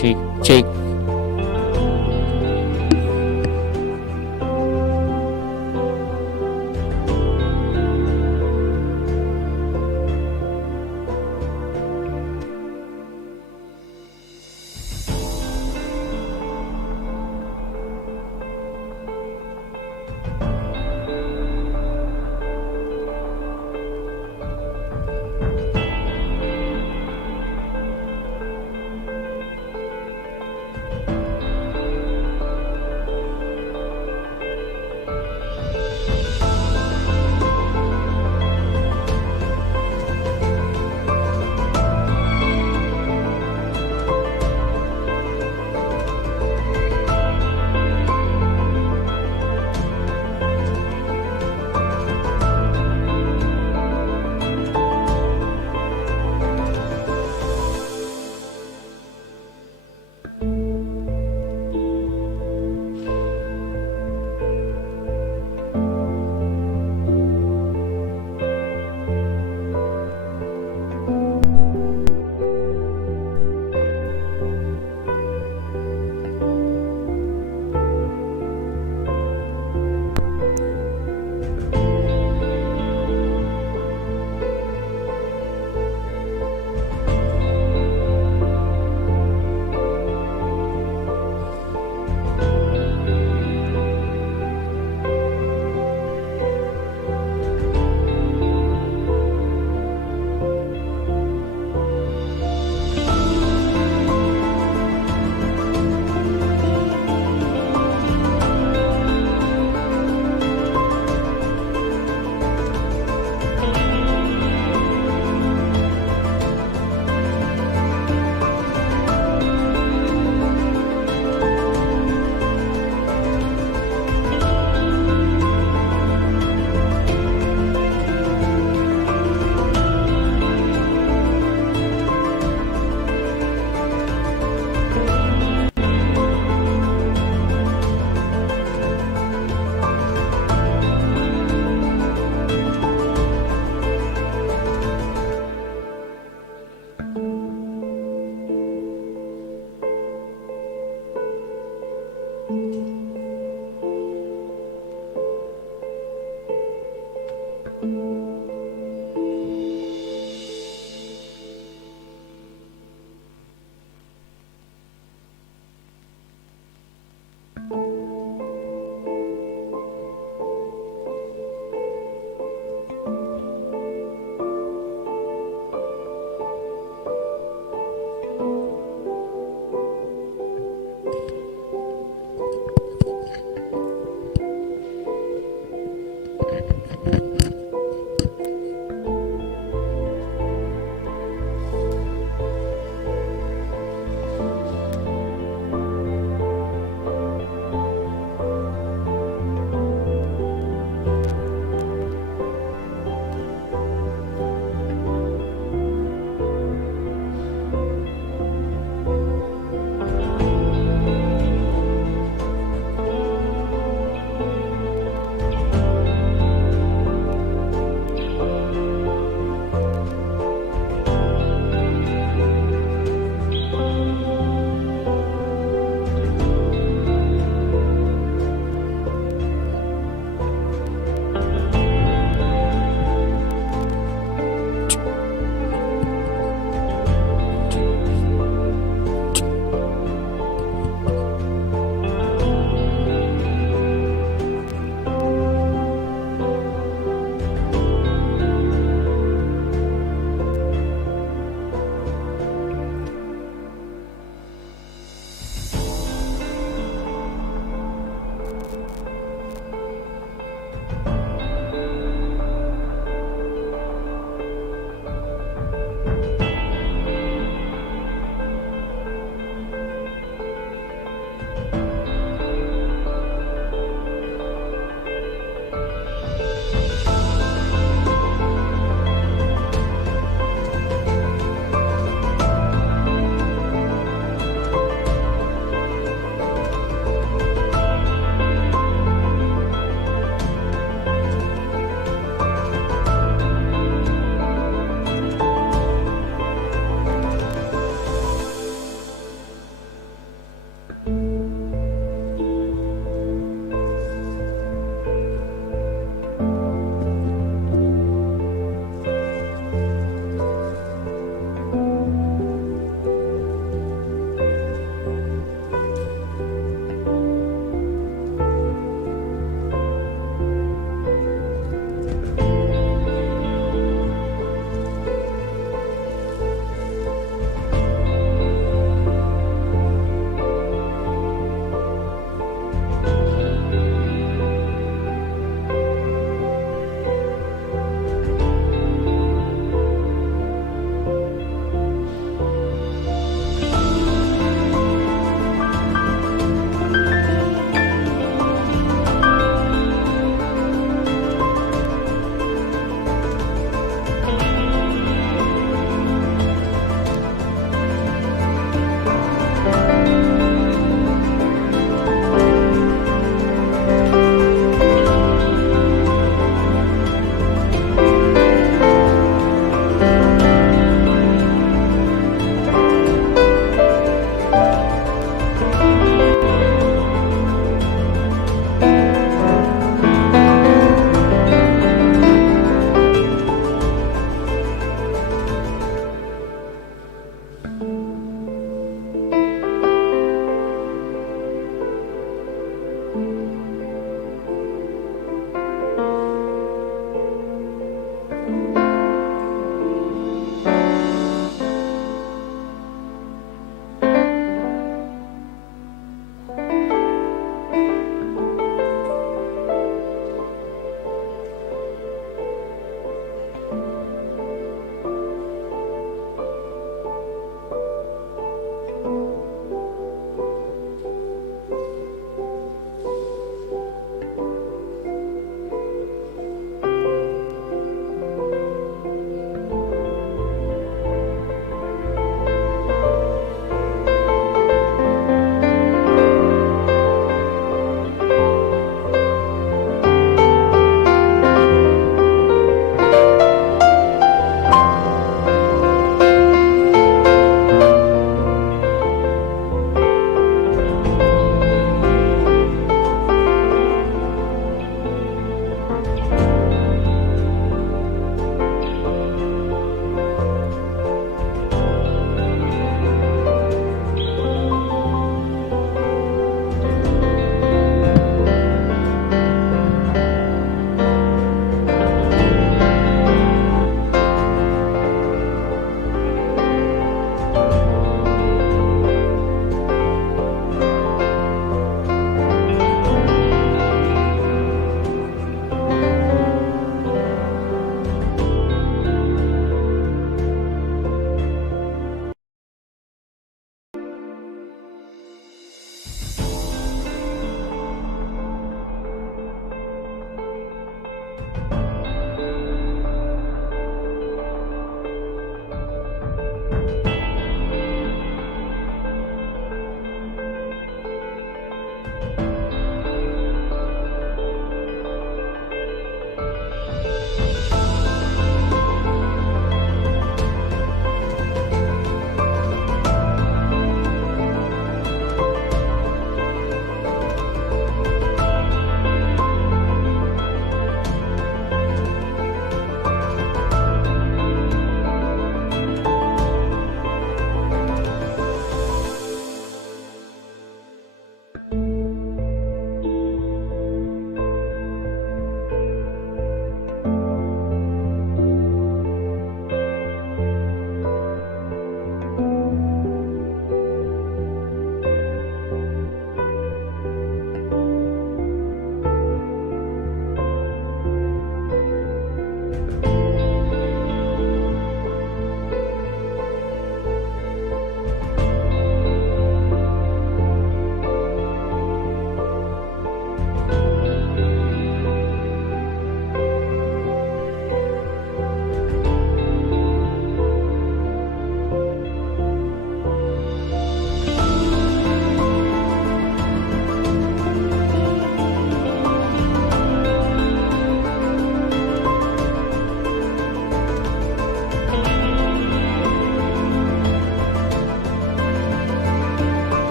Cek, cek.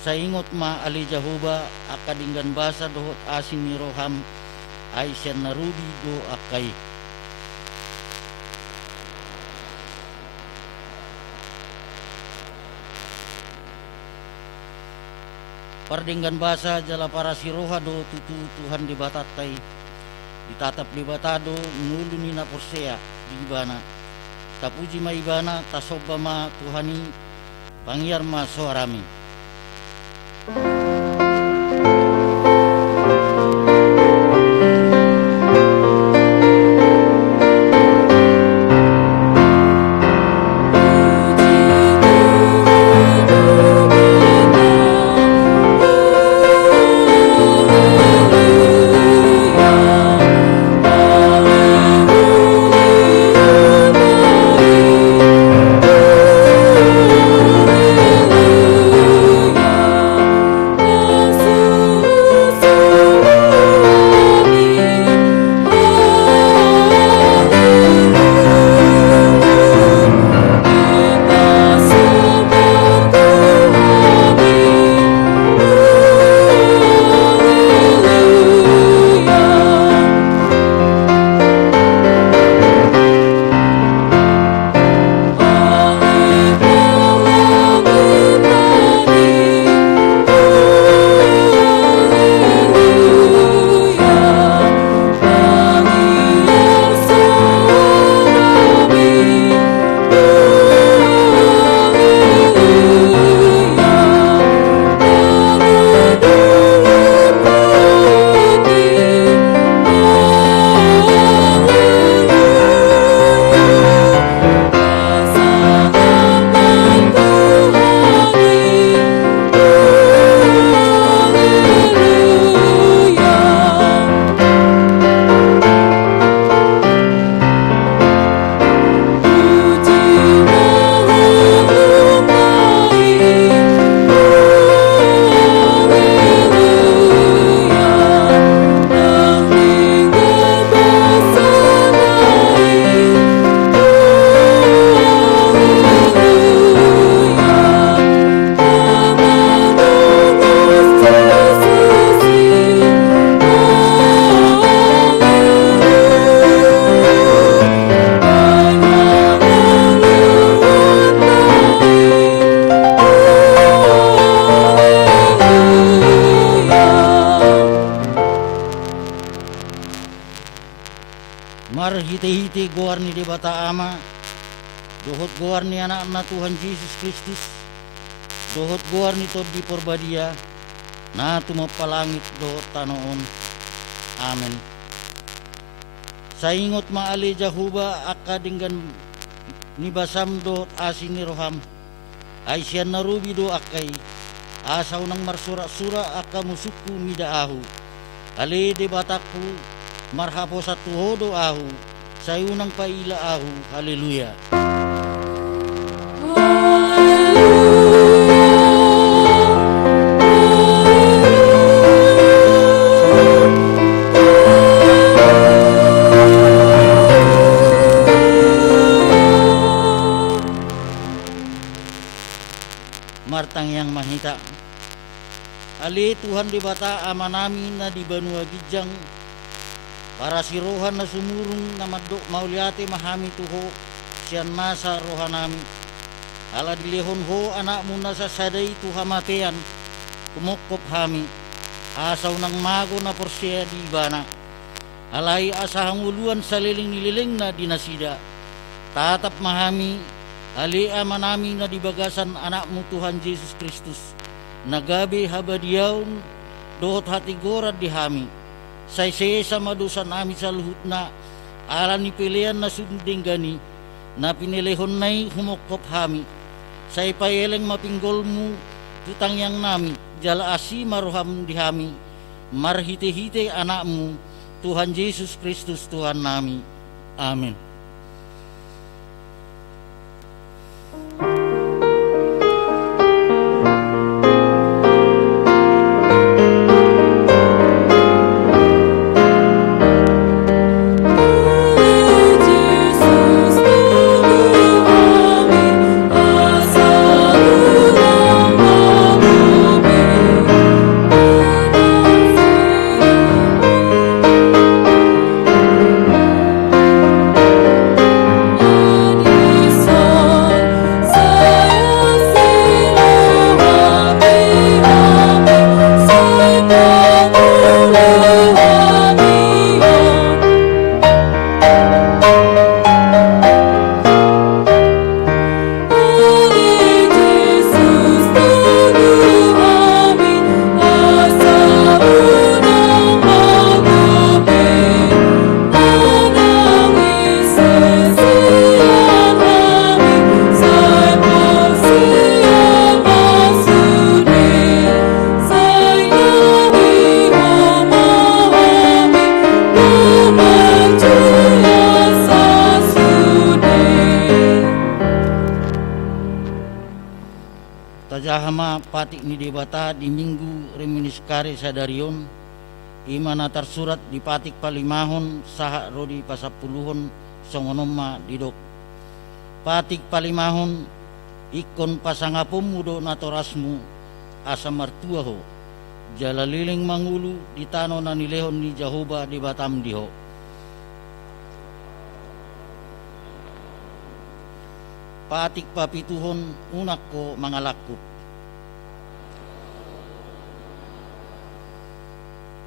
Sa ingot ma ali Jahuba akadinggan basa dohot asin ni Roham ay siya narubi do akay. Pardinggan basa jala para si Roha do tutu Tuhan di batatay ditatap di batado ngulu ni na porsea di ibana tapuji ma ibana tasoba ma Tuhani pangyar ma soarami. Mar hiti-hiti goar ni di bata ama, dohot goar ni anak na Tuhan Yesus Kristus, dohot goar ni to di porbadia, na tumapalangit dohot tanoon. Amen. Sa ingot maali Jahuba akadinggan ni basam dohot asin ni Roham, ay siya narubi do akay, asaw ng marsura-sura akamusuku midaahu, ali di bataku, marhapo sa tuhodo ahu, sa unang paila ahu, haleluya. Martang yang mahita, ali Tuhan di bata ama namin na di banua gijang, para si Rohan na sumurong na mauliate mahami tuho siyan nasa rohanami. Ala dilihon ho anak mo na sa saday tuhamatian kumukop hami. Asaw ng mago na porsya di ibana. Alay asahang uluan sa liling-nililing na dinasida. Tatap mahami ali ama namin na dibagasan anak mo Tuhan Jesus Kristus. Nagabi habadiyaw dohot hatigorad di hami. Say sa madusan namin sa luhut na ala ni pilihan na sunding gani na pinilihon na'y humukop hami. Say payeleng mapinggol mo tutang yang nami jala asi maruham di hami marhite-hite anak mo Tuhan Yesus Kristus Tuhan nami. Amen. sahama patik ni debata di minggu reminiskare sadarion imana tersurat di patik palimahon saha rodi pasapuluhon songonoma didok patik palimahon ikon pasangapom mudo natorasmu asa martuaho jalaliling mangulu di tano na nilehon ni Jahoba di Batam diho patik papituhon unak ko mangalakop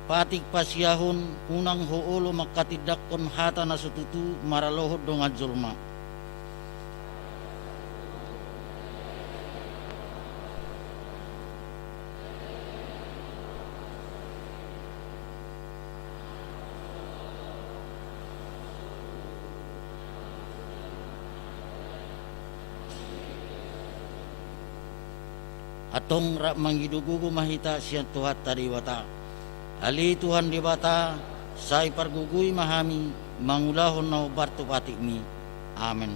patik pasiyahon unang hoolo makatidakon hata na sututu maralohod dong ajurma atong manghidugugo mahita siyan tuhat tadiwata ali Tuhan di bata say pargugui mahami mangulahon na barto patik mi amen.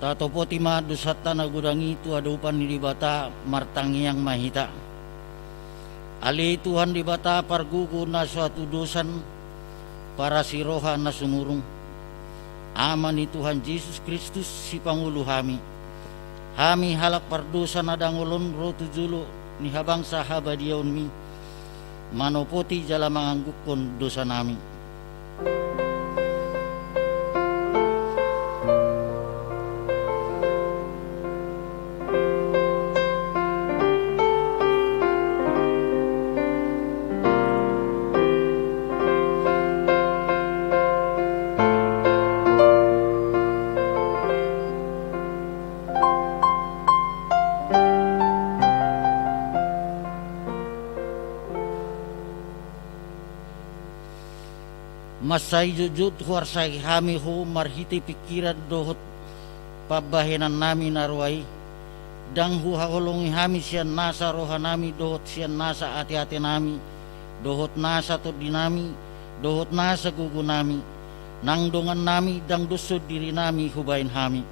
Tatopo tima dusata nagudangi tu adupan ni dibata martangiang mahita. Ali Tuhan dibata pargugu na suatu dosan para siroha na sumurung. Ama ni Tuhan Yesus Kristus si Pangulo hami. Hami halak pardosa na dangolon rotu julo ni habang sa habadiyaon mi. Manopoti jala manganggukon dosa nami. Masay jujut huarsay hami ho marhiti pikiran dohot pabahenan nami narway dang huhaholongi hami siyan nasa roha nami dohot siyan nasa ati-ati nami dohot nasa todi nami dohot nasa gugu nami nang dongan nami dang dusod diri nami hubain hami.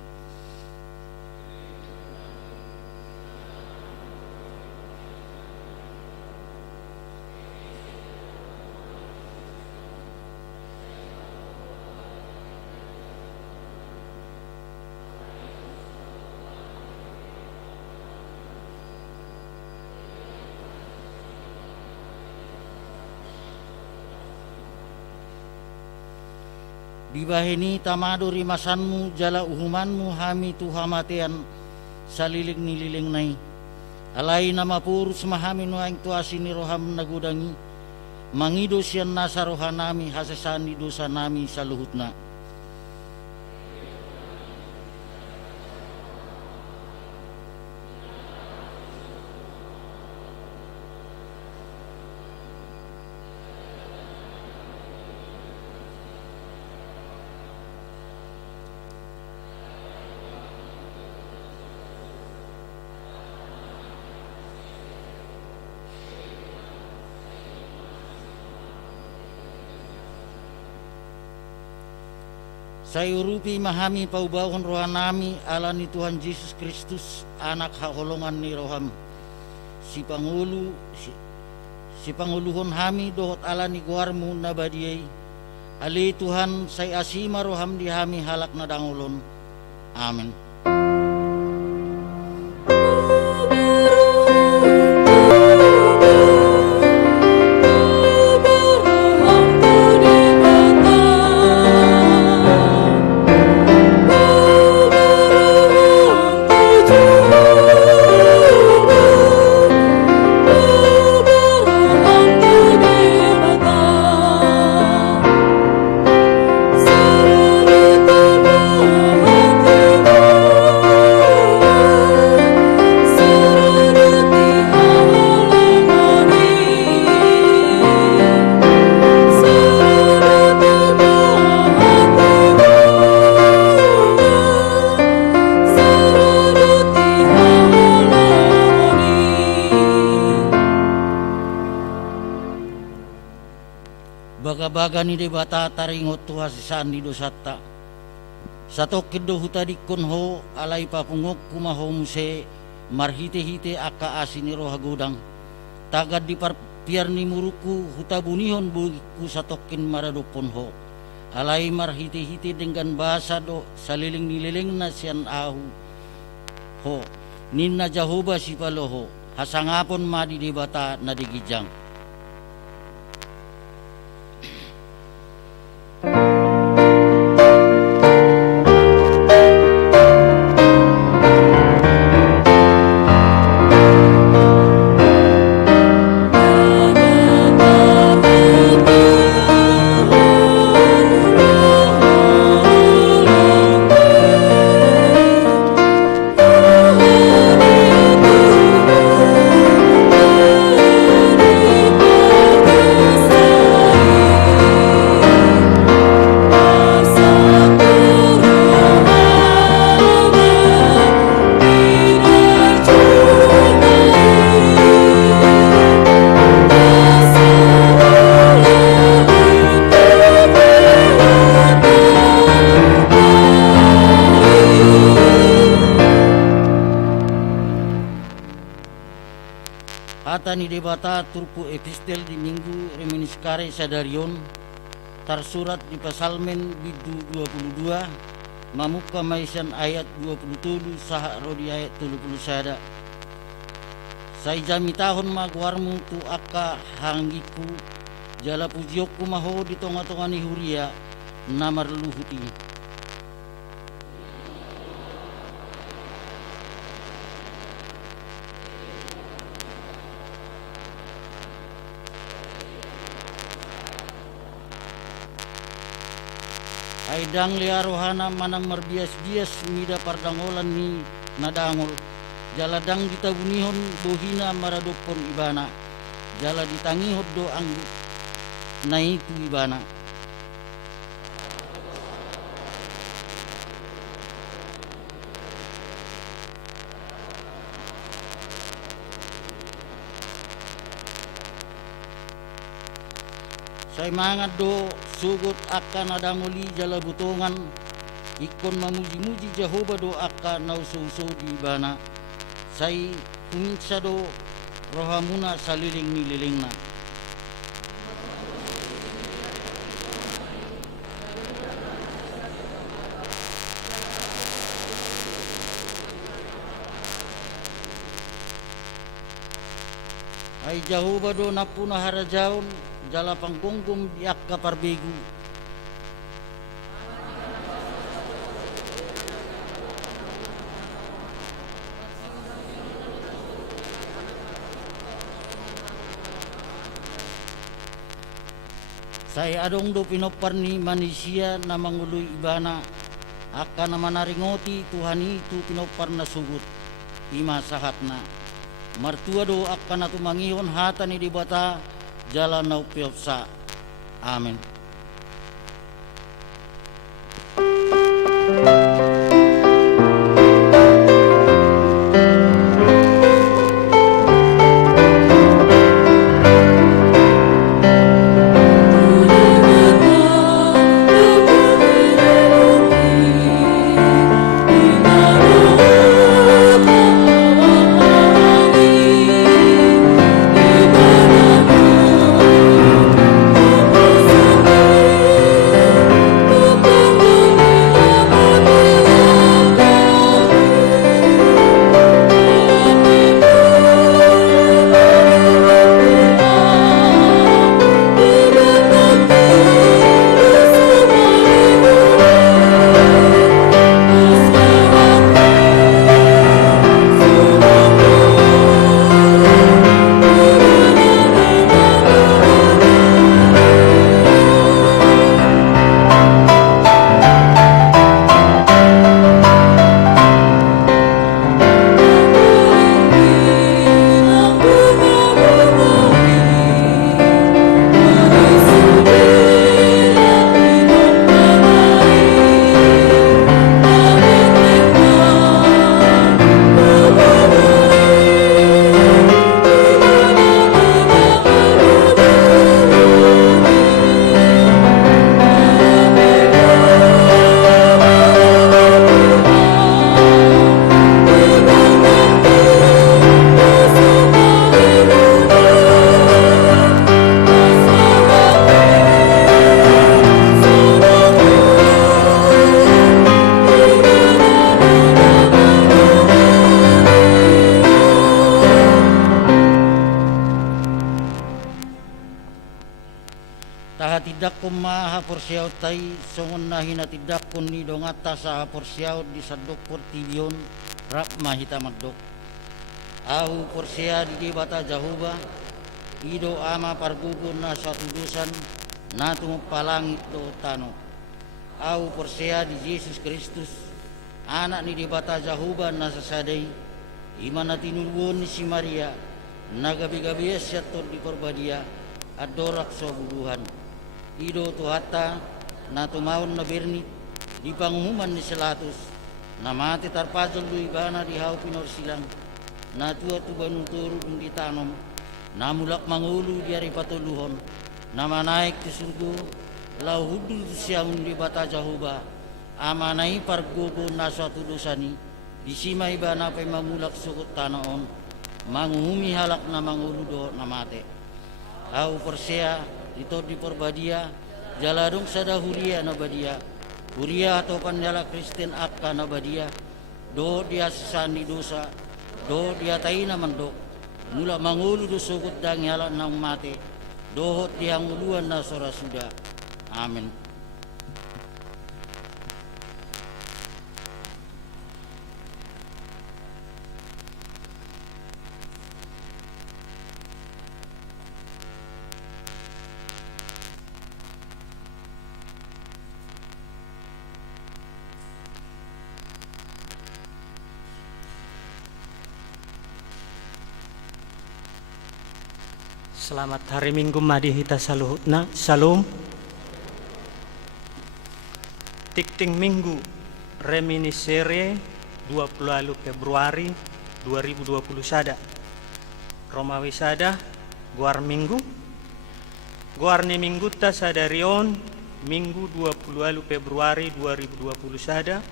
Dibahini tamado rimasanmu jala uhumanmu hami tuhamatian saliling nililing nai. Alai nama purus mahami nuaing tuasini roham nagudangi. Mangido siyan nasa rohanami hasasani dosa nami sa luhutna. Sayurupi mahami paubahon rohanami ala ni Tuhan Yesus Kristus anak haholongan ni roham si panguluhon hami dohot ala ni guarmu nabadiay ali Tuhan say asima roham di hami halak na dangulon. Amen. Baga ni debata taringot tuha sisan di dosata. Satok kedo hutadikon ho alai papungok kumaho muse marhite-hite aka asini roha godang. Tagad di parpiar ni muruku hutabunihon buiku satokin maradopon ho. Alai marhite-hite dengan bahasa do saliling nililing na sian ahu ho. Ninna Jahoba si paloho hasangapon madi debata na digijang. Ni debata turpu epistel di minggu reminiskare sadarion tarsurat di pasalmen bidu 22 mamuka maisan ayat 27 saha rodi ayat 30 sada. Sai jami tahun magwarmu tu akka hanggiku jala pujiokku maho di tonga-tonga ni huria namar luhuti. Aidang lia rohana manang marbias-bias mida pardangolan ni nadangol. Jala dang ditabunihon bohina maradopon ibana. Jala ditangihod do ang naitu ibana. Say mga do sugot akan nadangoli jala butongan ikon mamuji-muji Jehovah do akka naususo di bana. Say huminsa do rohamuna saliling nililing na. Ay Jehovah do napuna harajaon jala panggonggom di akka parbegu. Saya adong do pinopar ni manusia na mangului ibana akan na manaringoti Tuhan itu pinopar na sugut ima sahatna martua do akan na tumangihon hata ni dibata jalan na upiopsa. Amin. Tahatidak ko mahapursiyaw tay songon na hinatidak ko ni dongata sa hapursiyaw di sadok portilyon rap mahita magdok. Ahu porsiya di bata jahuba ido ama pargugun na sa tudusan na tumupalangit do tano. Ahu porsiya di Jesus Kristus anak ni di bata jahuba na sasaday iman na tinulwon ni si Maria nagabi-gabi siya to di korbadia adorak sa bubuhan. Ido tuhata na tumawon na birnit di pangumuman ni Silatus na mati tarpajol do ibana di hau pinor silang na tua tuban turun di tanom na mulak mangulu di hari patuluhon na manaik ti surgo lau hudul siyaun di bata jahuba amanai pargogo na suatu dosani di sima ibana pay mamulak sukut tanaon manguhumi halak na mangulu do na mate. Au persia ito di porbadia jaladong sada huria na badia huria atau pandala Kristen akka na badia do dia sisani dosa do dia tayi naman do mula mangulu do sugut dang yalan nang mate dohot diang uluan na sora suda. Amin. Selamat hari Minggu madi hita saluhutna. Salum. Tikting Minggu reminiscere 20 Februari 2020 sada. Romawi sada guar Minggu. Guar ni Minggu ta sadarion Minggu 20 Februari 2020 sada.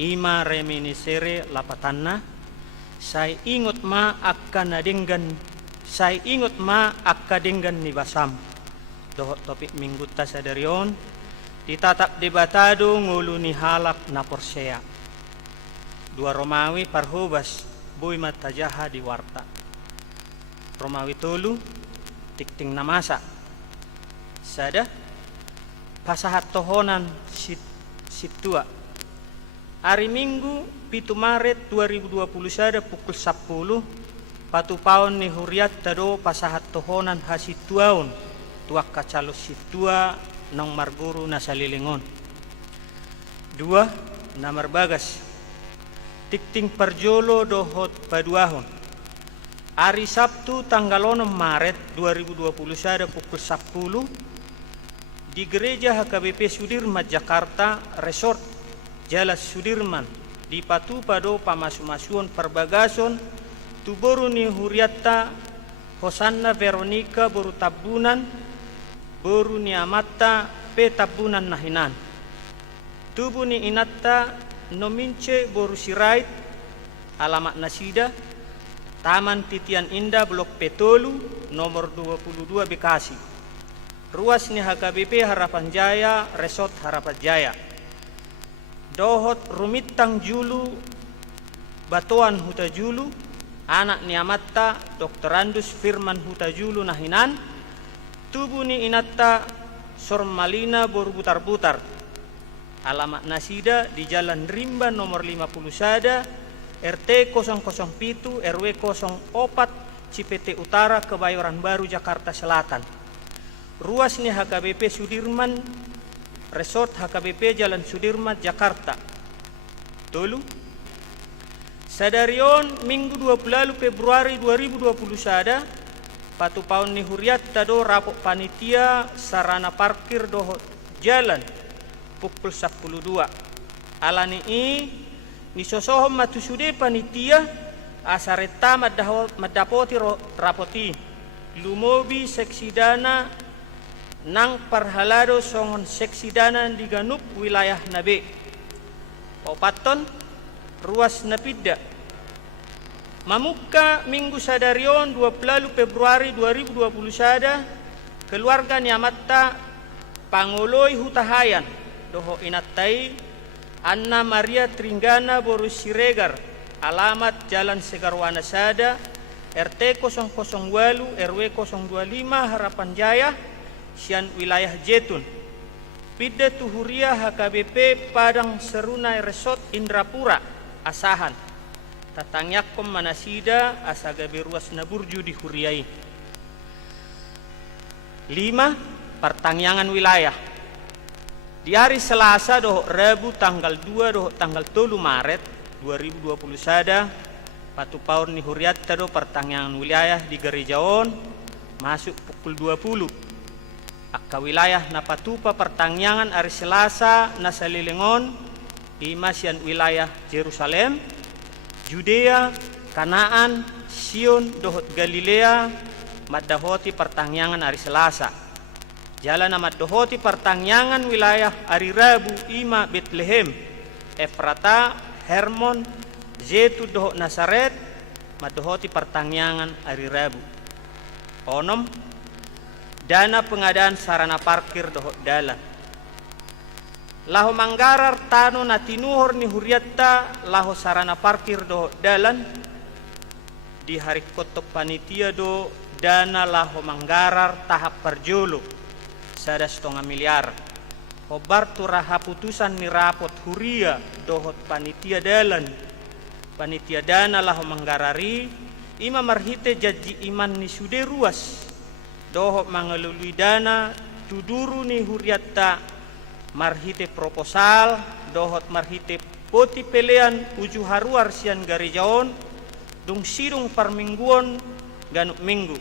Ima reminiscere lapatanna. Saya ingot ma akan nadenggan Saya ingot ma akadenggan ni basam. Dohot topik minggu ta sadarion ditatap debatado ngulu ni halak na porsea. Dua Romawi parhubas boy matajaha di warta. Romawi tolu tikting namasa. Sada pasahat tohonan situa. Hari Minggu 7 Maret 2020 sada pukul 10 patu paon ni huriat tado pasahat tohonan hasituaon tuak kacalo situa nang marguru nasalilingon. 2. Namar bagas tikting parjolo dohot paduahon. Hari Sabtu tanggal 6 Maret 2020 sada pukul 10 di Gereja HKBP Sudirman Jakarta Resort Jalan Sudirman di Patu Pado Pamasumasuan Perbagason Tuboru ni Huriatta Hosanna Veronica Boru Tabunan Boru ni Amatta Pe Tabunan Nahinan Tubu ni Inatta Nomince Boru Sirait alamat Nasida Taman Titian Indah Blok Petolu nomor 22 Bekasi. Ruas ni HKBP Harapan Jaya Resort Harapan Jaya. Dohot Rumitang Julu Batuan Huta Julu anak ni Amatta Dr. Andus Firman Huta Julu Nahinan. Tubu ni Inatta Sormalina Boru Butar-Butar. Alamat Nasida di Jalan Rimba nomor 50 Sada, RT 007 RW 04 Cipete Utara, Kebayoran Baru, Jakarta Selatan. Ruas ni HKBP Sudirman Resort HKBP Jalan Sudirman, Jakarta. Tolu. Sadarion Minggu 20 Februari 2020 sada, Patu Paun ni Huriatta do rapok panitia sarana parkir do jalan pukul 12. Alani ni sosohom matusude panitia asareta madapoti rapoti lumobi seksi dana nang parhalado songon seksi dana di Ganup wilayah Nabe. Opaton ruas napida mamuka Minggu sadarion 20 Februari 2020 sada keluarga ni Amatta Pangoloi Hutahayan doho Inattai Anna Maria Tringgana Boru Siregar alamat Jalan Segarwana Sada RT 008 RW 025 Harapan Jaya Sian wilayah Jetun. Pida Tuhuria HKBP Padang Serunai Resort Indrapura Asahan Tatangyakom Manasida Asagabe Ruas Naburju di Huriai. 5. Pertangyangan wilayah di hari Selasa doho Rabu tanggal 2 doho tanggal 3 Maret 2020 sada Patu Paun ni Huriatta do pertangyangan wilayah di Gerejaon masuk pukul 20. Akka wilayah na patupa pertangyangan hari Selasa na salilingon imasian wilayah Jerusalem, Judea, Kanaan, Sion, dohot Galilea, madahoti pertangyangan hari Selasa. Jalan amat dohoti pertangyangan wilayah hari Rabu ima Bethlehem, Efrata, Hermon, Zetu dohot Nasaret, madohoti pertangyangan hari Rabu. 6. Dana pengadaan sarana parkir dohot dalan. Laho manggarar tano na tinuhor ni Huriatta laho sarana parkir dohot dalan di hari kotok panitia do dana laho manggarar tahap parjolo sada 1,5 miliar. Hobar turaha putusan ni rapot Huria dohot panitia dalan panitia dana laho manggarari ima marhite jaji iman ni sude ruas dohot mangalului dana tuduru ni Huriatta marhite proposal dohot marhite poti pelean uju haruar sian Gerejaon dung sidung parmingguon Ganup minggu.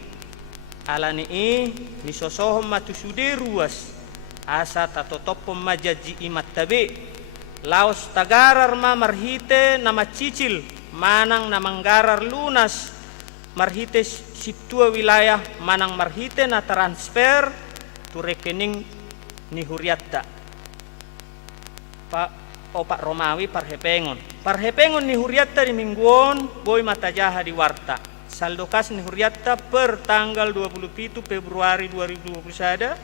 Alani ni sosohom matusude ruas asa tatotopom majaji imat tabe laos tagarar ma marhite nama cicil manang namanggarar lunas marhite situa wilayah manang marhite na transfer tu rekening ni Huriatta. Pak Romawi parhepengon ni Huriatta di mingguon boy matajaha di warta. Saldo kas ni Huriatta per tanggal 27 Februari 2020 sada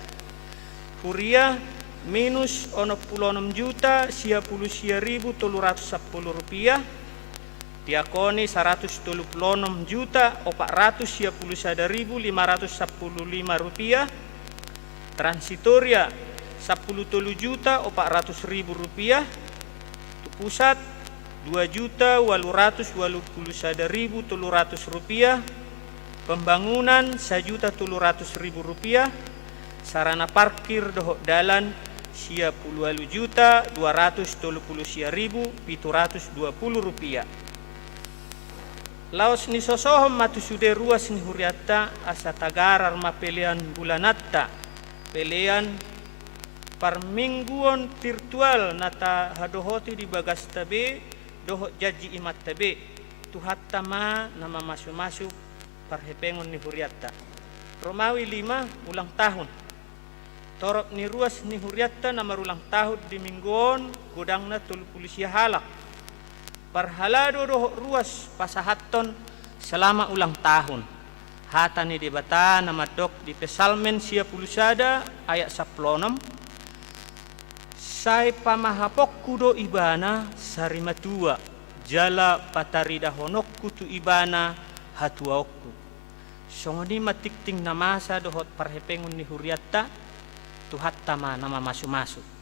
Huria minus 66 juta 90.310 rupiah diakoni 136 juta 411.515 rupiah transitoria 10 juta 400.000 rupiah tu pusat 2.881.300 rupiah, pembangunan 1.700.000 rupiah, sarana parkir doho dalan sia 10.230.720 rupiah. Laos ni sosohom matu sude ruas ni huriatta asa tagarar mapelian bulanatta pelean parmingguon virtual nata hadohoti di bagas tabe doho jaji imat tabe tuhatta ma nama masuk-masuk parhepengon ni huriatta. Romawi 5 ulang tahun. Torop ni ruas ni huriatta nama ulang tahun di mingguon godangna 30 halak. Parhalado doho ruas pasahaton selama ulang tahun. Hata ni debata nama dok di pesalmen sia pulusada ayat 16. Sai pamahapokku do ibana sarimatua jala patarida honokku tu ibana hatuaokku. Songoni matikting namasa dohot parhepengun ni huriatta tuhat tama nama masuk-masuk.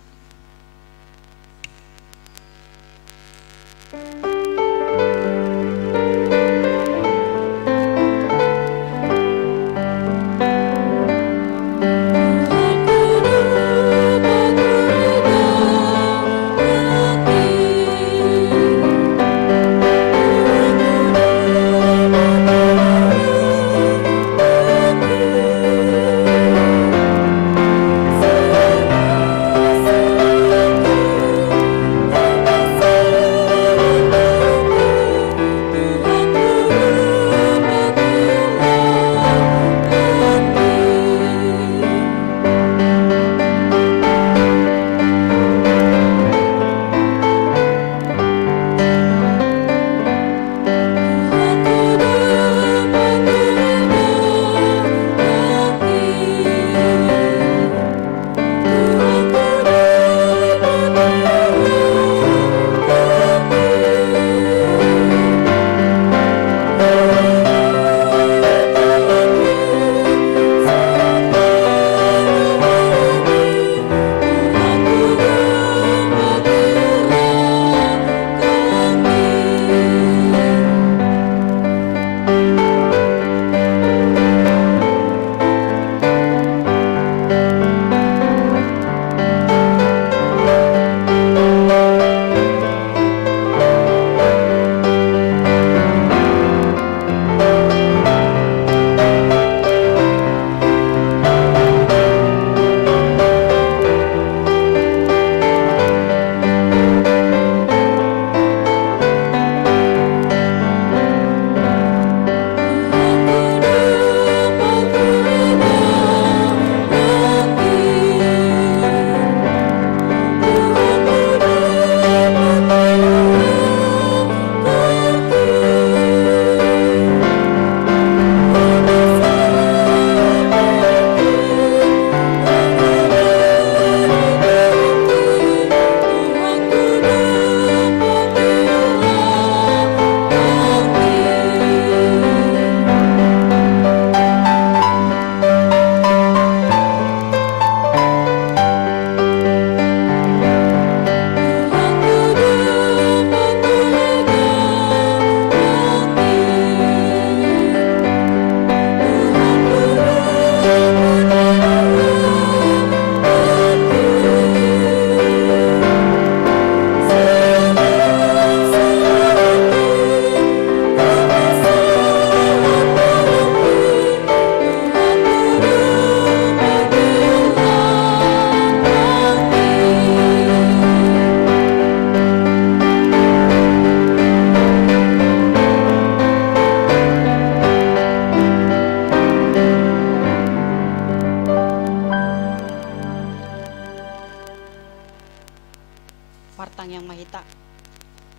Partang yang mahita.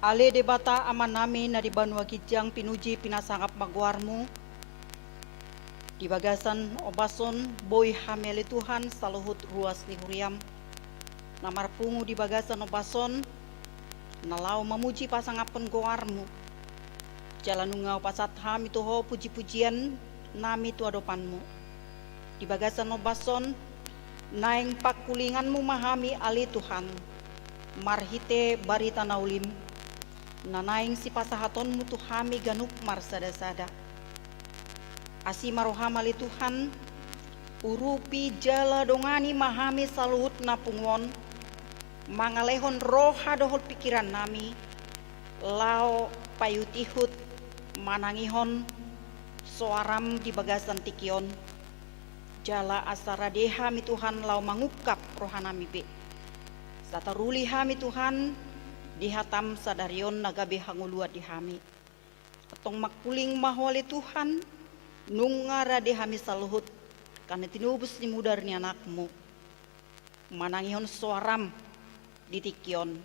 Ale debata aman nami na di Banua Gijang pinuji pinasangap magwarmu. Di bagasan obason boy hameli Tuhan saluhut ruas ni huriam. Namar pungu di bagasan obason nalau memuji pasangapan goarmu. Jalan ungau pasat ham itu ho puji-pujian nami tu adopanmu. Di bagasan obason naing pakulinganmu mahami ali Tuhan. Marhite barita naulim nanaing si pasahatonmu tuhami ganuk marsada-sada asi maroham ali Tuhan urupi jala dongani mahami saluhut na pungon, mangalehon roha dohol pikiran nami, lao payutihut manangihon soaram di bagasan tikion, jala asara deha mi Tuhan lau mangukap rohanami be. Sataruli hami Tuhan dihatam sadarion nagabe hanguluat dihami. Atong makpuling mahwali Tuhan nungara dehami saluhut karena tinubus ni mudar ni anakmu. Manangihon soaram ditikion.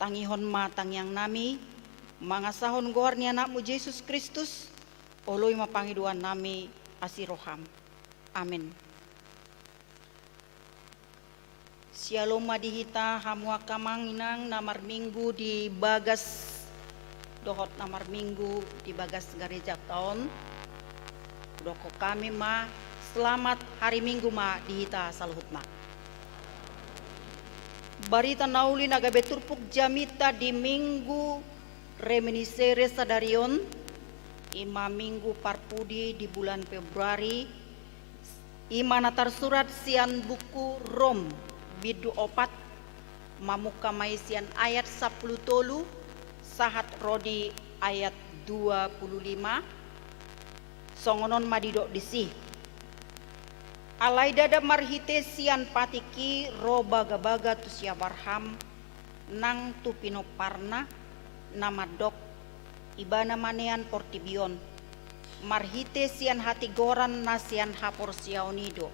Tangihon matang yang nami mangasahon goar ni anakmu Yesus Kristus oloy mapangiduan nami asiroham. Amin. Sialoma dihita hamua kamanginang namar minggu di bagas dohot namar minggu di bagas gereja tahun. Doko kami ma selamat hari minggu ma dihita saluhutna. Barita nauli naga beturpuk jamita di minggu reminisere sadarion ima minggu parpudi di bulan Februari ima natar surat sian buku Rom bidu opat mamuka maisian ayat 10 tolu sahat rodi ayat 25 songonon madidok disi alai dada marhite sian patiki ro baga-baga tusia barham nang tupino parna namadok ibana manean portibion marhite sian hati goran nasian hapor siaunido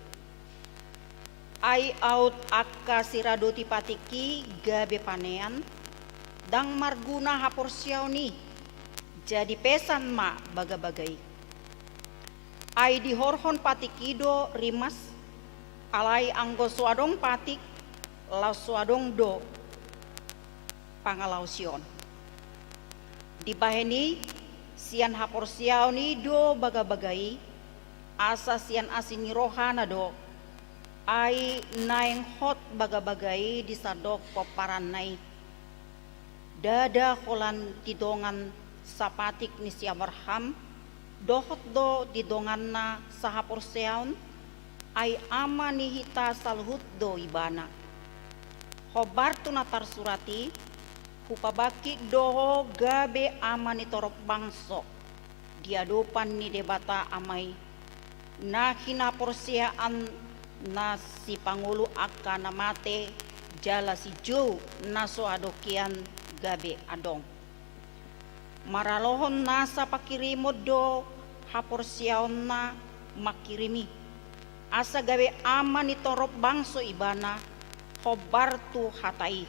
ai out akka siradoti patiki gabe panean dang marguna hapor siauni jadi pesan ma baga-bagai ai dihorhon patikido rimas alai anggo suadong patik lau suadong do pangalausion dibaheni sian hapor siauni do baga-bagai asa sian asini rohana do ai naeng hot baga-bagai disadok koparanai dada kolan tidongan sapatik ni siabarham dohot do didonganna sahapor seaun ai ama ni hita salhut do ibana hobar tu natar surati hupabaki doho gabe ama ni torop bangso diadopan ni debata amai na hinapor seaan na si Pangulo akka namate jala si Jo na so adokian gabe adong maralohon nasa pakirimod do hapor siaon na makirimi asa gabe ama ni torop bangso ibana hobar tu hatai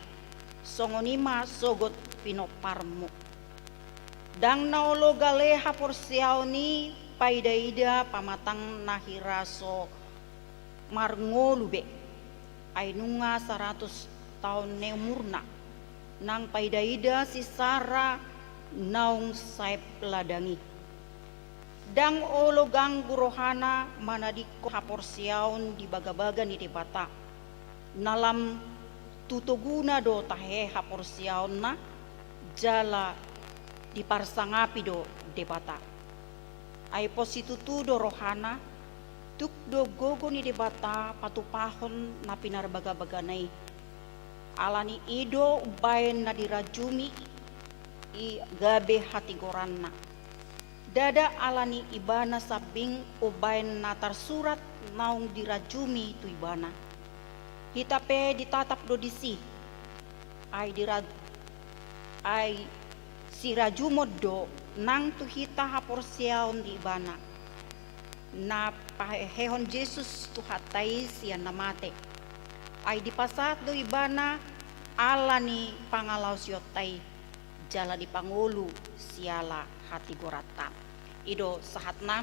songonima sogot pinoparmu dang naolo gale hapor siaoni paidaida pamatang nahiraso marngolube ainunga 100 tahun neumurna nang paidaida si Sara naung saip ladangi dang olo gang burohana manadiko hapor siaun di baga-baga ni debata nalam tutuguna do tahe hapor siaun na jala di parsangapi do debata ai positutu do rohana tuk do gogo ni debata patupahon na pinar baga-baganay alani ido ubayen na dirajumi i gabe hati goranna dada alani ibana sabing ubayen na tarsurat naung dirajumi tu ibana hitape ditatap do disi ai si rajumod do nang tu hita hapor siaon di ibana na pahehon Jesus tu hatai sian namate ay dipasat do ibana ala ni pangalaw siyotai jala di Pangulo siala hati gorata ido sahatna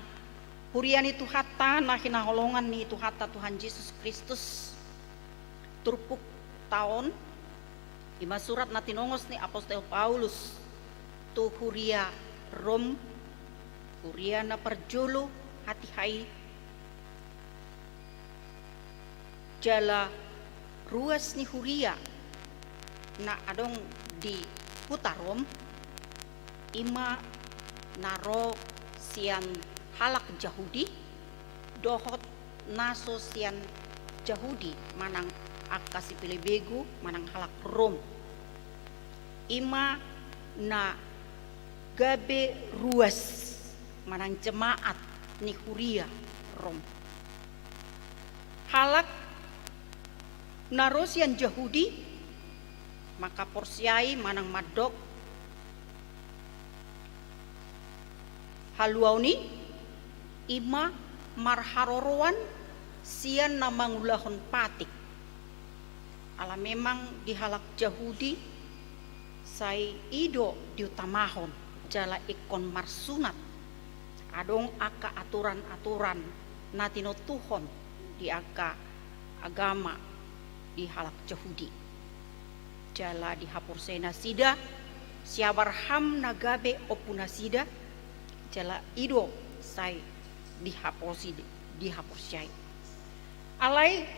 hurian itu hatta na hinaholongan ni itu hatta Tuhan Yesus Kristus turpuk taon ima surat na tinongos ni Apostol Paulus tu huria Rom huria na perjolo hati hai jala ruas ni huria na adong di putarom ima naro sian halak Yahudi dohot naso sian Yahudi manang akka si Pilibegu manang halak Rom. Ima na gabe ruas manang jemaat ni Huria Rom. Halak narosian Yahudi maka porsiai manang madok haluauni ima marharorowan sian namangulahon patik. Ala memang di halak Yahudi sai ido diutamahon jala ikon marsunat adong aka aturan-aturan natino tuhon di aka agama di halak Yahudi jala dihapursena sida siabarham nagabe opuna sida jala ido sai dihapursai alai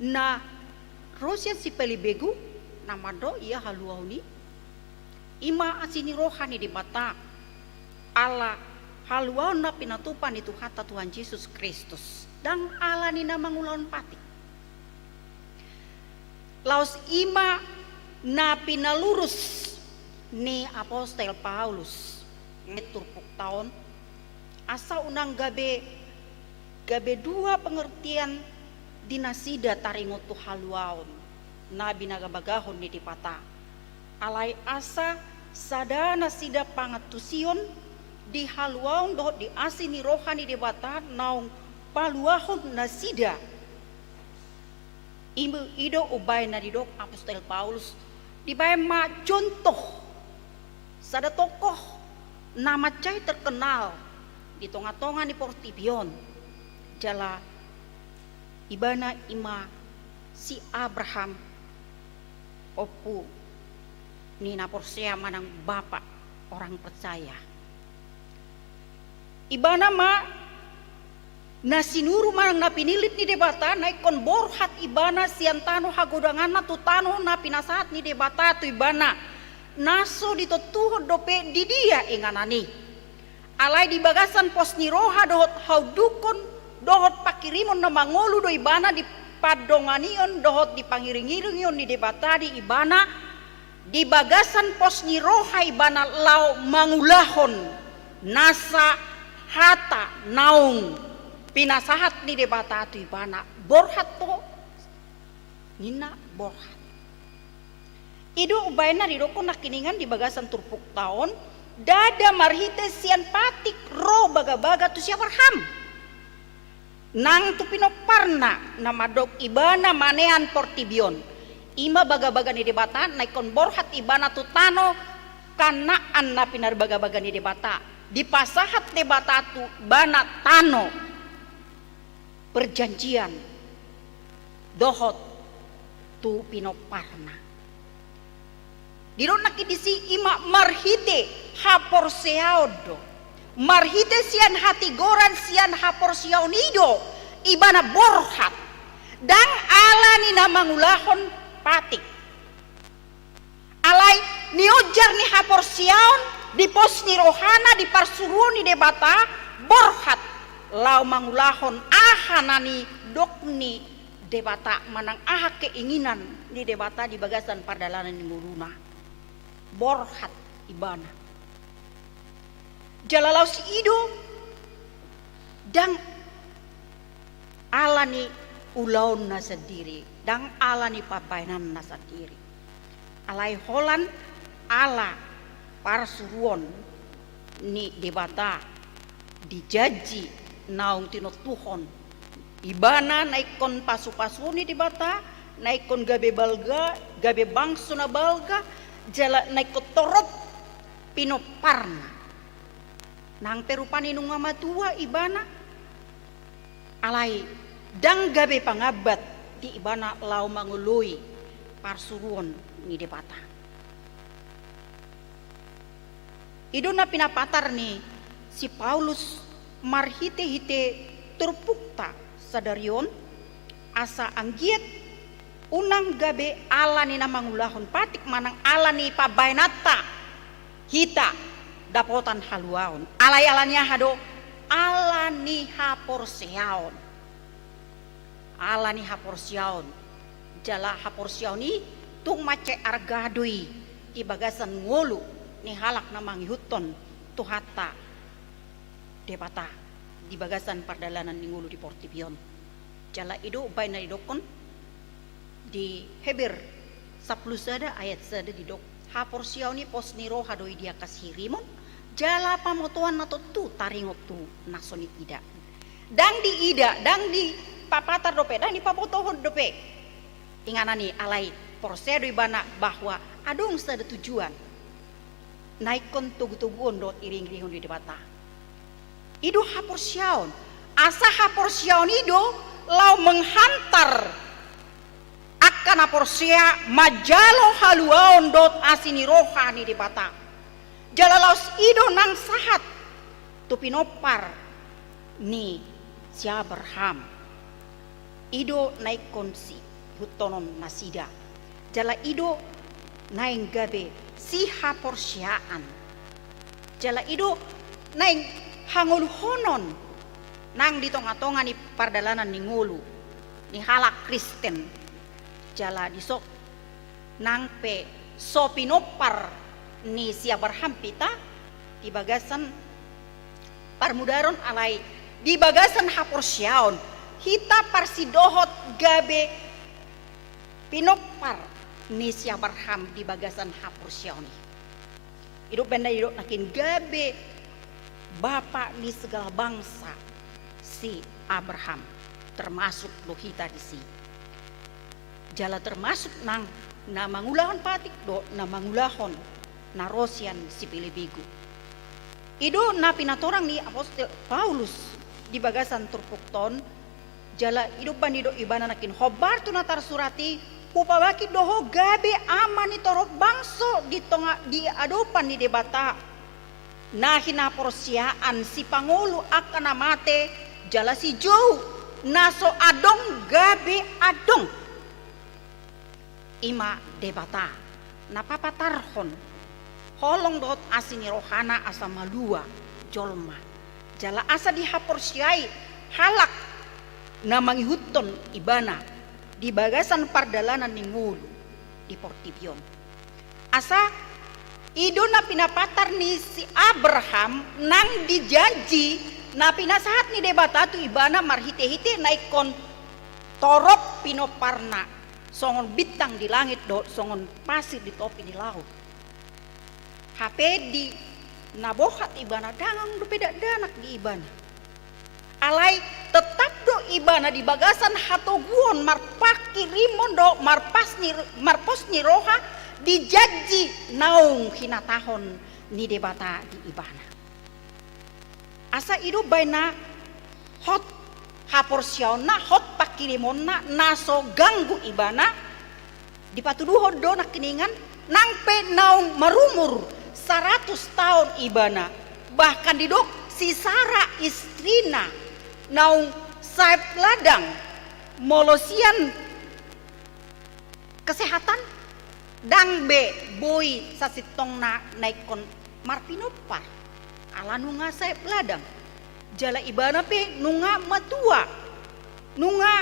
na Rusia si Pilibegu namado ia haluauni ima asini rohani di bata ala haluauna pinatupan itu kata Tuhan Yesus Kristus dan ala ni namangulaon pati laos ima na pinalurus ni Apostel Paulus turpuk tahun asa unang gabe dua pengertian dinasida taringot tu haluaon na binagabagahon ni dipata alai asa sadana sida pangatusion di haluaon dohot di asini rohani di bata naung paluahon na sida ibu ido ubay na didok Apostel Paulus dibay ma contoh sada tokoh nama cai terkenal di tonga-tonga di Portibion jala ibana ima si Abraham opu nina porsea manang bapak orang percaya ibana ma nasinuru manang napinilit ni debata naikon borhat ibana siantano hagodangana tu tano na pinasahat ni debata tu ibana naso ditotuhod dope di dia inganani alai di bagasan pos ni roha dohot haudukon dohot pakirimon na mangolu do ibana di padonganion dohot di pangiring-iringion di debata di ibana di bagasan pos ni roha ibana lau mangulahon nasa hata naung pinasahat ni debata tu ibana borhat to nina borhat ido ubayna didoko nakiningan di bagasan turpuk taon dada marhite sian patik ro baga-baga tu siawarham nang tu pinoparna namadok ibana manean Portibion ima baga-baga ni debata naikon borhat ibana tu tano kanaan na pinar baga-baga ni debata di pasahat debata tu bana tano perjanjian dohot tu pinoparna diron nakidisi ima marhite haporseaudo marhite sian hatigoran sian haporsiaunido ibana borhat dang ala ni namangulahon patik alai niojar ni haporsiaun di pos ni rohana di parsuruan ni debata borhat lau mangulahon ahanani dokni debata manang aha keinginan ni debata di bagasan pardalanan ni muruna borhat ibana jalalau si ido dang alani ulaun na sendiri dang alani papainan na sendiri alai holan ala parsuruan ni debata dijaji naung tinotuhon ibana naikon pasu-pasu ni debata naikon gabe balga gabe bangsu na balga jala naikon torop pinoparna nang perupani nung matua ibana alai dang gabe pangabat di ibana lau mangului parsuruan ni debata idona pinapatar ni si Paulus marhite-hite terpukta sadarion asa anggiat unang gabe ala ni namangulahon patik manang ala ni pabainata hita dapotan haluaon alay alanya hado ala ni haporseaon ala ni haporsiaon jala haporsiaon ni tung mace argadui di bagasan ngolu ni halak na manghihuton tuhata debata di bagasan pardalanan ni ngulu di Portibion jala ido bay na idokon di Heber 10 sada ayat sada di dok haporsiaon ni pos ni roha doi dia kashirimon jala pamotuan na tu taringot tu nasoni ida dang di ida dang di papatar dope dang di papotohon dope ingana ni alai porsedo ibana bahwa adong sada tujuan naikon tugu-tuguon dot iring-iringon di debata ido haporsiaon asa haporsiaon ido lau menghantar akan haporsia majalo haluaon dot asini roha ni debata jalalaus ido nang sahat tu pinopar ni si Abraham ido naikon si hutonon nasida jala ido naing gabe si haporsiaan jala ido naing hangul honon nang di tonga-tonga ni pardalanan ni ngulu ni halak Kristen jala disok nang pe so pinopar ni si Abraham pita di bagasan parmudaron alai di bagasan haporsiaon hita parsidohot gabe pinopar ni si Abraham di bagasan haporsiaon hidup benda hidup nakin gabe bapak ni segala bangsa si Abraham termasuk lohita di si jala termasuk nang na mangulahon patik do na mangulahon na Rosian si Pilibigu ido na pinatorang ni apostol Paulus di bagasan turpukton jala ido bandido ibana nakin hobar tu natar surati kupawaki doho gabe aman itorok bangso di tonga di adopan di debata nah hinaporsiaan si Pangulo akan namate jala si Joe naso adong gabe adong ima debata napapatarhon holong dot asini rohana asa malua jolma jala asa dihaporsiai halak na manghihuton ibana di bagasan pardalanan ni ngulu di Portibion asa ido na pinapatar ni si Abraham nang dijanji na pinasahat ni debata tu ibana marhite-hite naikon torok pinoparna songon bintang di langit do songon pasir di topi di laut HP di nabohat ibana dangang do peda danak di ibana alai tetap do ibana di bagasan hatoguon marpaki rimon do marpos ni roha dijanji naung hinatahon ni debata di ibana asa ido baina hot haporsiaona hot pakirimona naso ganggu ibana di patuduhon do nakiningan nangpe naung marumur 100 tahun ibana bahkan didok si Sarah istrina naung saip ladang molosian kesehatan dang be boy sasitong na naikon marpinopar ala nunga saip ladang jala ibana pe nunga matua nunga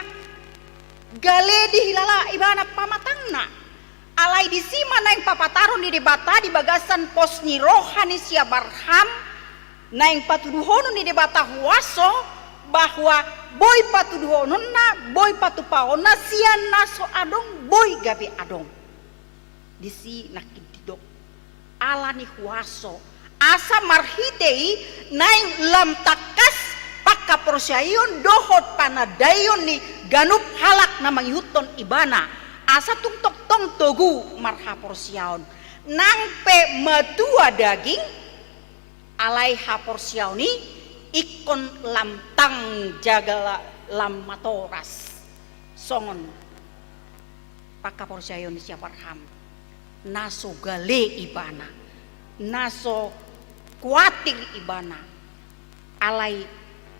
gale di hilala ibana pamatangna alai di sima naing papataron di debata di bagasan pos ni rohani si Abraham naing patuduhonon di debata huaso bahwa boy patuduhonon na boy patupaon na sian naso adong boy gabe adong disi nakididok ala ni huaso asa marhitei naing lam takas pakaporsayon dohot panadayon ni ganup halak na manghihuton ibana asa tungtok tong togu marhaporsiaon nang pe matua daging alai haporsiaon ni ikon lamtang jagala lam matoras songon pakaporsayon ni si Abraham naso gale ibana naso kuatir ibana alai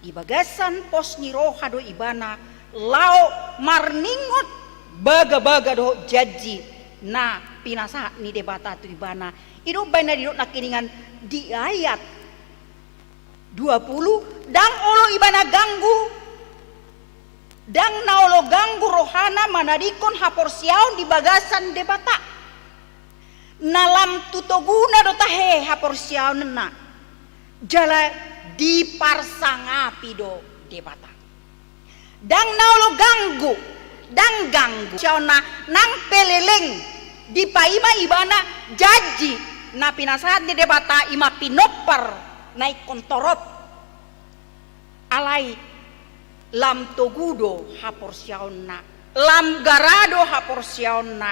di bagasan pos ni roha do ibana lao marningot baga-baga do jaji na pinasa ni debata tu ibana ido bana di nakiningan di ayat 20 dang olo ibana ganggu Dang naolo ganggu rohana manadikon haporsiaon di bagasan debata. Nalam tutoguna do tahe haporsiaon na. Jala diparsangapi do debata. Dang naolo ganggu, dang ganggu. Siaona nang peleleng di paima ibana jaji na pinasahat di debata ima pinopar naik kontorop alai lam togudo haporsiaonna lam garado haporsiaonna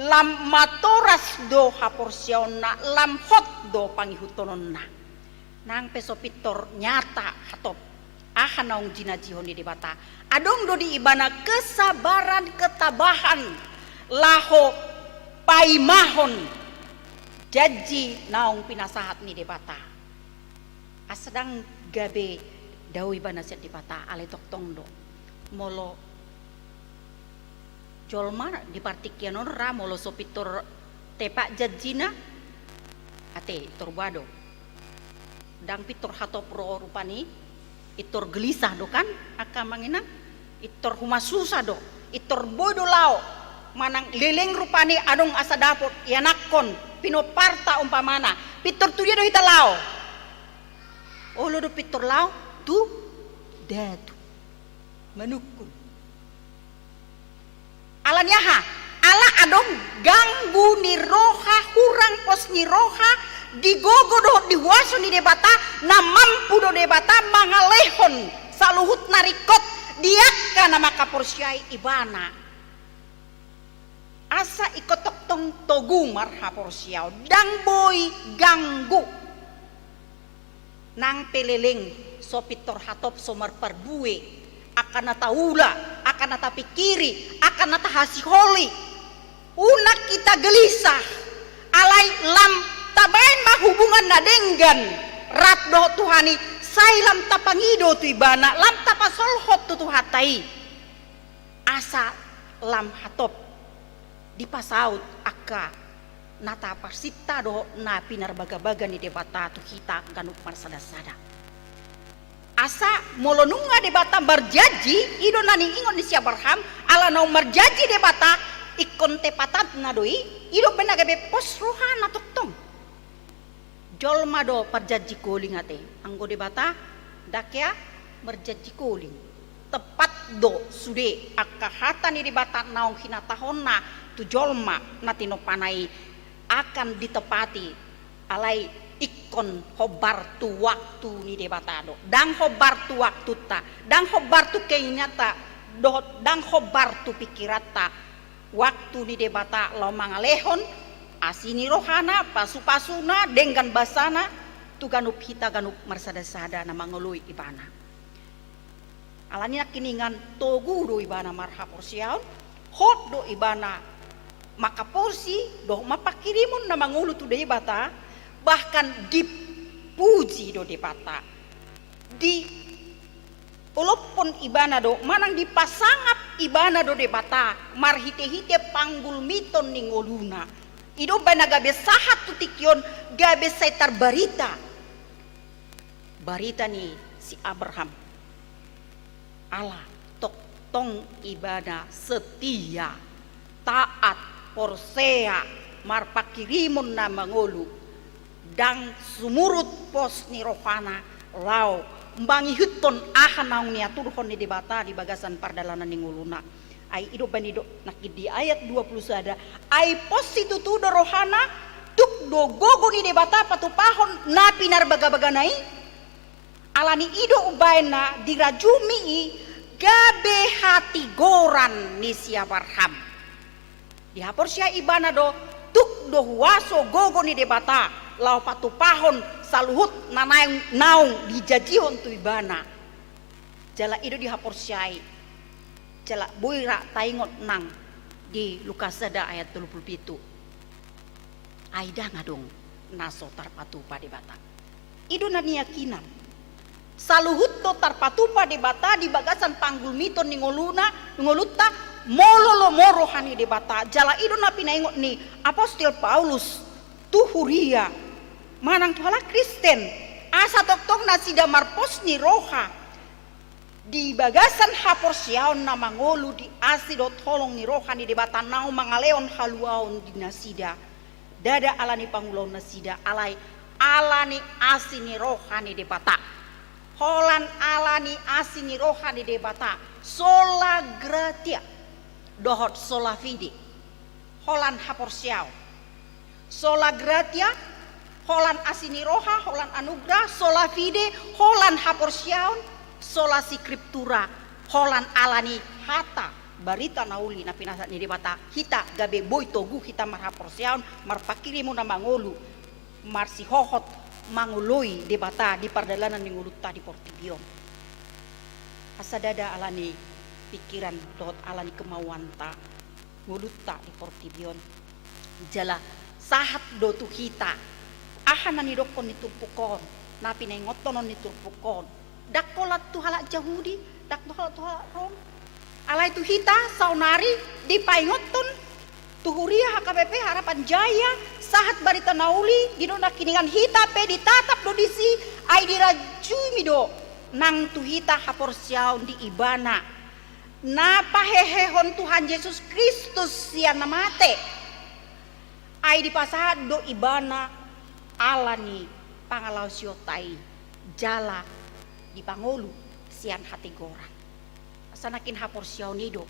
lam matoras do haporsiaonna lam hot do pangihutononna nang pesopitor nyata hatop ahanaung jinajihon di debata adong do di ibana kesabaran ketabahan laho paimahon jaji naung pinasahat ni debata asadang gabe dawi bana set debata ale toktong do molo jolma di partikianon ra molo sopitor tepak jajina ate torbado dang pitor hatop ro rupani itor gelisah do kan aka mangina itor humasusah do itor bodo lao manang leleng rupani adong asa dapot yanakon pinoparta umpamana pitor tu dia do hita lao olo do pitor lao tu datu manukun alanya ha ala adong ganggu ni roha hurang pos ni roha digogo do dihuaso ni debata na mampu do debata mangalehon saluhut narikot diaka nama kaporsiai ibana asa ikotok tong togu marha porsiao dang boy ganggu nang peleleng sopitor hatop somar parbue akan nataula akan nata pikiri akan nata hasiholi unak kita gelisah alai lam tabain mah hubungan nadenggan rat do tuhani sai lam tapangido tu ibana lam tapasolhot tu hatai asa lam hatop di pasaut akka nata parsita do na pinar baga-baga ni debata tu kita ganuk marsada-sada asa molonunga debata berjaji ido nani ingon ni si Abraham ala no merjaji debata ikon tepatat na doi ido benaga be pos rohana toktong jolma do perjaji koling ate anggo debata dakya merjaji koling tepat do sude akka hata ni debata naung hinatahonna tu jolma natino panai akan ditepati alai ikon hobar tu waktu ni debatado dang hobar tu waktu ta dang hobar tu keinata do dang hobar tu pikirata waktu ni debata lo mangalehon asini rohana pasu-pasuna dengan basana tu ganup hita ganup marsada-sada na mangului ibana alani kiningan togu do ibana marha porsiaon hot do ibana maka porsi doh mapakirimun na mangulu tu debata bahkan dipuji do debata di ulopon ibana do manang dipasangap ibana do debata marhite-hite panggul miton ning oluna ido bana gabe sahat tu tikion gabe setar barita ni si Abraham ala tok tong ibada setia taat porsea marpakirimun na mangulu dang sumurut pos ni rohana lau mbangi huton ahan naung ni aturhon ni debata di bagasan pardalanan ni nguluna ai ido banido nakid di ayat 20 sada ai pos itu tu do rohana tuk do gogo ni debata patupahon na pinar baga-baganai alani ido ubaina dirajumi gabe hati goran ni si Abraham dihapor sia ibana do tuk do huaso gogo ni debata lau patupahon saluhut nanaung naung dijajihon tu ibana jala ido dihapor siai jala boira taingot nang di Lukasada ayat 37 aida ngadong naso tarpatupa debata ido na niyakinan saluhut to tarpatupa debata di bagasan panggul miton ningoluna ningoluta mololo morohani debata jala ido na pinaingot ni Apostol Paulus tuhuria manang tuhala Kristen asa toktong na sida marpos ni roha di bagasan hapor siaon na mangolu di asido tolong ni rohani di batanau mangaleon haluaon di nasida dada alani pangulon nasida alai alani asini rohani di bata holan alani asini rohani di bata sola gratia dohot sola fide holan hapor siao sola gratia holan asini roha holan anugerah sola fide holan hapor siaon sola scriptura holan alani hata barita nauli na pinasa ni debata hita gabe boy togu hita marhapor siaon marpakiri mo na mangolu marsihohot manguloi debata di pardalanan ni nguluta di Portibion asadada alani pikiran dot alani kemauan ta nguluta di Portibion jala sahat dotu hita ahanan ni dokon ni turpukon na pinengotonon ni turpukon dakolat tu halak Yahudi, dak halak tu halak Rom. Alai tu hita saunari di paingoton tuhuria HKBP Harapan Jaya sahat barita nauli di dona kiningan hita pe ditatap do disi ai dirajumi do nang tu hita hapor siaon di ibana na pahehehon Tuhan Yesus Kristus sian namate ai di pasahad do ibana alani pangalau siotai jala di pangolu sian hati gorang asanakin hapor siaunido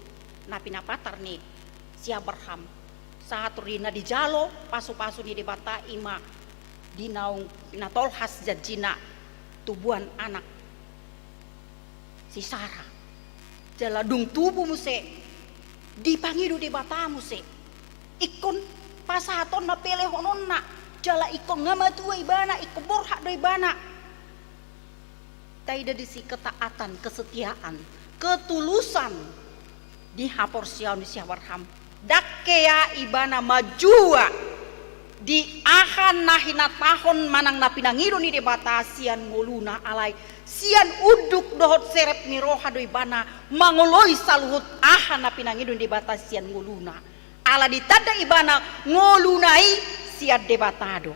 na pinapatar ni si Abraham saat rina di jalo pasu-pasu ni debata ima di naung pinatolhas jajina tubuhan anak si Sarah jala dung tubuh muse di pangidu debata muse ikon pasaton na pelehonon na jala ikon ngamatua ibana ikon borhak do ibana taida disi ketaatan, kesetiaan, ketulusan di hapor siaun di Abraham. Dakkea ibana majua di ahan nahina tahon manang na pinangiru ni debata sian ngoluna alai sian uduk dohot serep ni roha do ibana mangoloi saluhut ahan na pinangiru ni debata sian ngoluna ala ditada ibana ngolunai sian debatado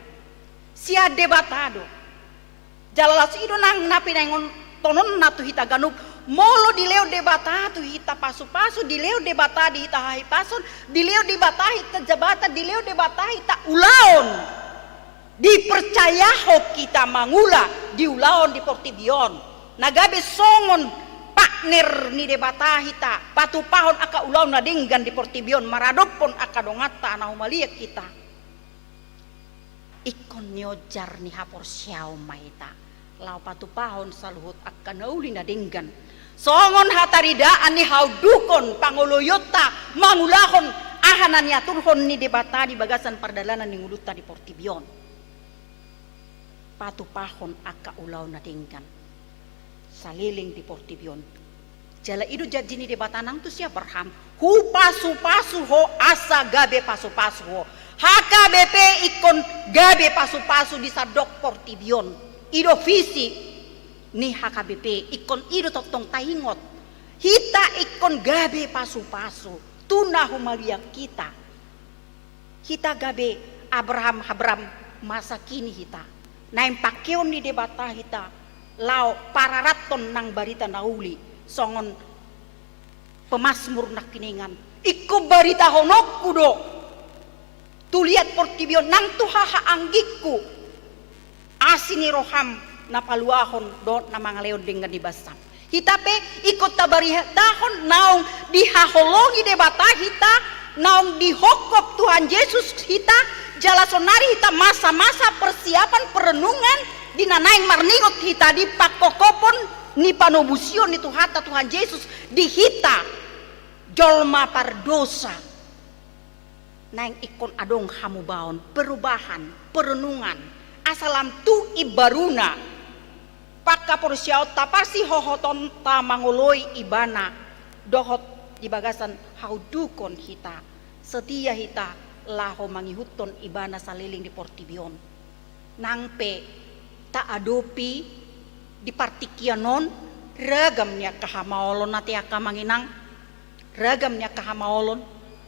jalalas ido nang napi nangon tonon natu hita ganup molo di leo debata tu hita pasu-pasu di leo debata di hita hai pasun di leo debata hita jabata di leo debata hita ulaon dipercaya ho kita mangula di ulaon di Portibion nagabe songon partner ni debata hita patu pahon aka ulaon nadinggan di Portibion maradopon aka dongata na humaliak kita ikon nyojar ni hapor siaw maita lau patu pahon saluhut akan nauli na dinggan songon hataridaan ni haudukon pangoloyota mangulahon ahanan yaturhon ni debata di bagasan pardalanan ni nguluta di Portibion patu pahon aka ulaw na dinggan saliling di Portibion jala idu jadi ni debata nang tu si Abraham hu pasu-pasu ho asa gabe pasu-pasu ho HKBP ikon gabe pasu-pasu di sadok Portibion ido visi ni HKBP ikon ido totong taingot hita ikon gabe pasu-pasu tuna humalia kita gabe Abraham masa kini hita naim pakeon ni debata hita lao pararaton nang barita nauli songon pemasmur nak kiningan ikko barita honok kudo tuliat Portibion nang tuhaha anggiku asini roham na paluahon do na mga leon dengan dibasam hitape ikut tabari tahon naong dihaholongi debata hita naong dihokop Tuhan Yesus hita jalasonari hita masa-masa persiapan perenungan dinanaing marningot hita di pakokopon ni panobusion itu hata Tuhan Yesus di hita jolma pardosa naing ikon adong hamubaon perubahan perenungan asalam tu ibaruna pakka porsiaw tapasi hohoton ta mangoloi ibana dohot di bagasan haudukon hita setia hita laho mangihuton ibana saliling di Portibion nangpe ta adopi di partikianon ragamnya kahamaolon nati aka manginang ragamnya kahamaolon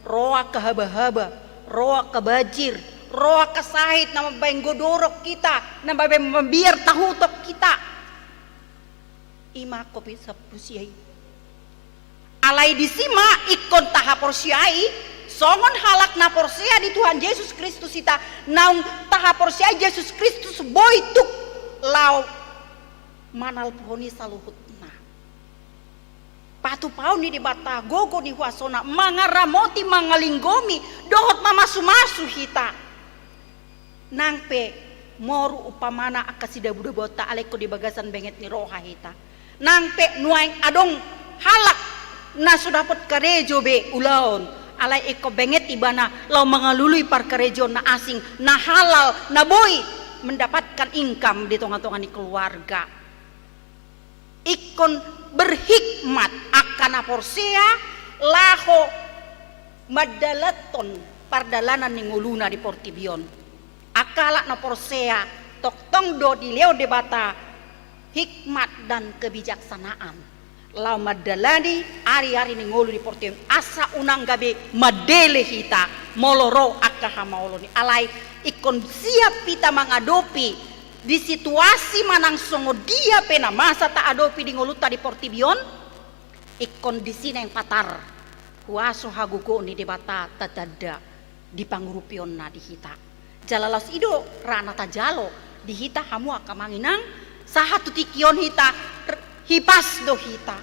roa kahaba-haba roa kabajir roa kasahit na mabayang godorok kita na mabayang mabiar tahutok kita ima kopi sapusiai alai disima ikon taha porsiai songon halak na porsia di Tuhan Yesus Kristus ita naung taha porsiai Yesus Kristus boituk lau manal pohoni saluhutna patu pau ni di bata gogo ni huasona mangaramoti mangalinggomi dohot mamasu-masu hita nangpe moru upamana akasida buda bota aleko di bagasan benget ni roha hita nangpe nuaing adong halak na sudapot karejo be ulaon alai eko benget ibana lau mengalului par karejo na asing na halal na boy mendapatkan income di tonga-tonga ni keluarga ikon berhikmat akan aporsea laho madalaton pardalanan ni nguluna di portibion akala na porsea toktong do di leo debata hikmat dan kebijaksanaan lau madalani ari-ari ni ngulu di portibion asa unang gabe madele hita moloro akaha maoloni alai ikon siap kita mengadopi di situasi manang songo dia pena masa tak adopi di nguluta di portibion ikon di sini yang patar huaso hagugo ni debata tadada di pangurupion na di hita jalalas ido rana tajalo di hita hamu akamanginang sahatu tikion hita hipas do hita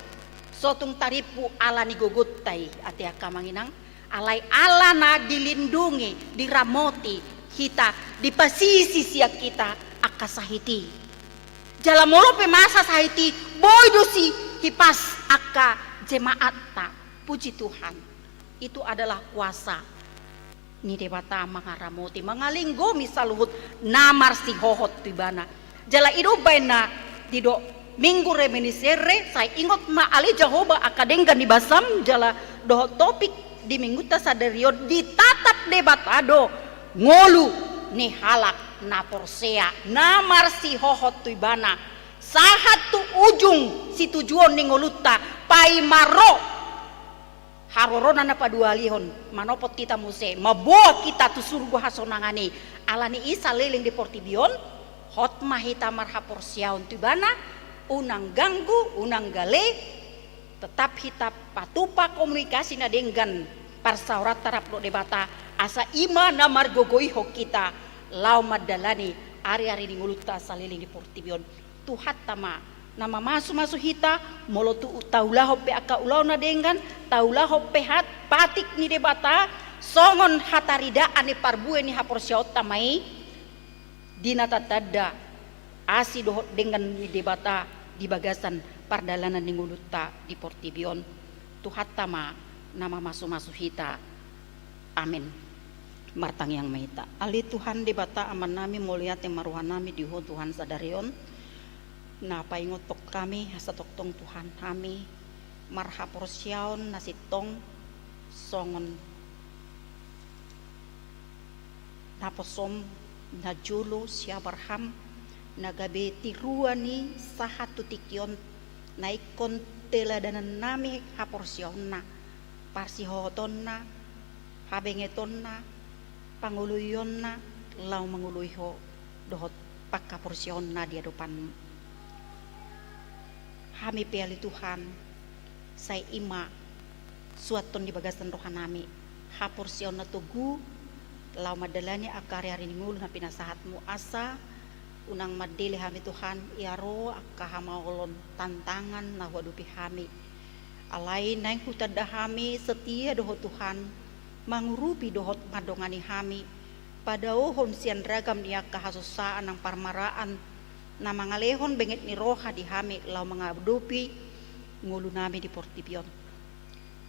sotung taripu ala ni gogotai ati akamanginang alai ala na dilindungi diramoti hita di pasisi siak kita akasahiti jalamolo pe masa sahiti boydosi hipas aka jemaat ta puji Tuhan itu adalah kuasa ni debata mangaramoti mangalinggo misaluhut namar si hohot tibana jala ido baina dido minggu reminisere saya ingot ma ali jahoba akadenggan di basam jala dohot topik di minggu tasadarion ditatap debatado ngolu ni halak na porsea namar si hohot tibana sahatu ujung si tujuan ni ngoluta pai maro harorona na padualihon manopot kita muse maboa kita tu surga hasonangani alani isa leling di portibion hot mahita marha porsiaon tibana unang ganggu unang gale tetap hita patupa komunikasi na denggan parsaurat tarap lo debata asa ima na margogoi hok kita lau madalani ari-ari di nguluta saliling di portibion tuhat tama nama masu hita molotu taulah hope aka ulau na denggan taulah hope hat patik ni debata songon hatarida ane parbue ni haporsiaot tamai dina tatada asi dohot dengan ni debata di bagasan pardalanan ni nguluta di portibion tuhat tama nama masu hita amin martang yang mahita ali Tuhan debata aman nami muliate maruhan nami di Tuhan sadarion na paingotok kami hasa toktong Tuhan kami marha porsiaon nasitong songon naposom na julo siya barham nagabe tiruani sahatu tikyon na ikon teladanan nami haporsiaon na parsihoton na habengeton na panguluyon na lau manguluyho dohot pakaporsiaon na di adopan kami piali Tuhan say ima suaton di bagasan rohanami hapor siaw na tugu lau madalani akari hari ngulu na pinasahatmu asa unang madili kami Tuhan iaro akahamaolon tantangan na wadupi kami alai naing hutada kami setia dohot Tuhan mangurupi dohot ngadongani kami pada ohon sian ragam niya kahasusaan ng parmaraan na mga lehon benget ni roha di hami lau mga abdupi ngulu nami di portibion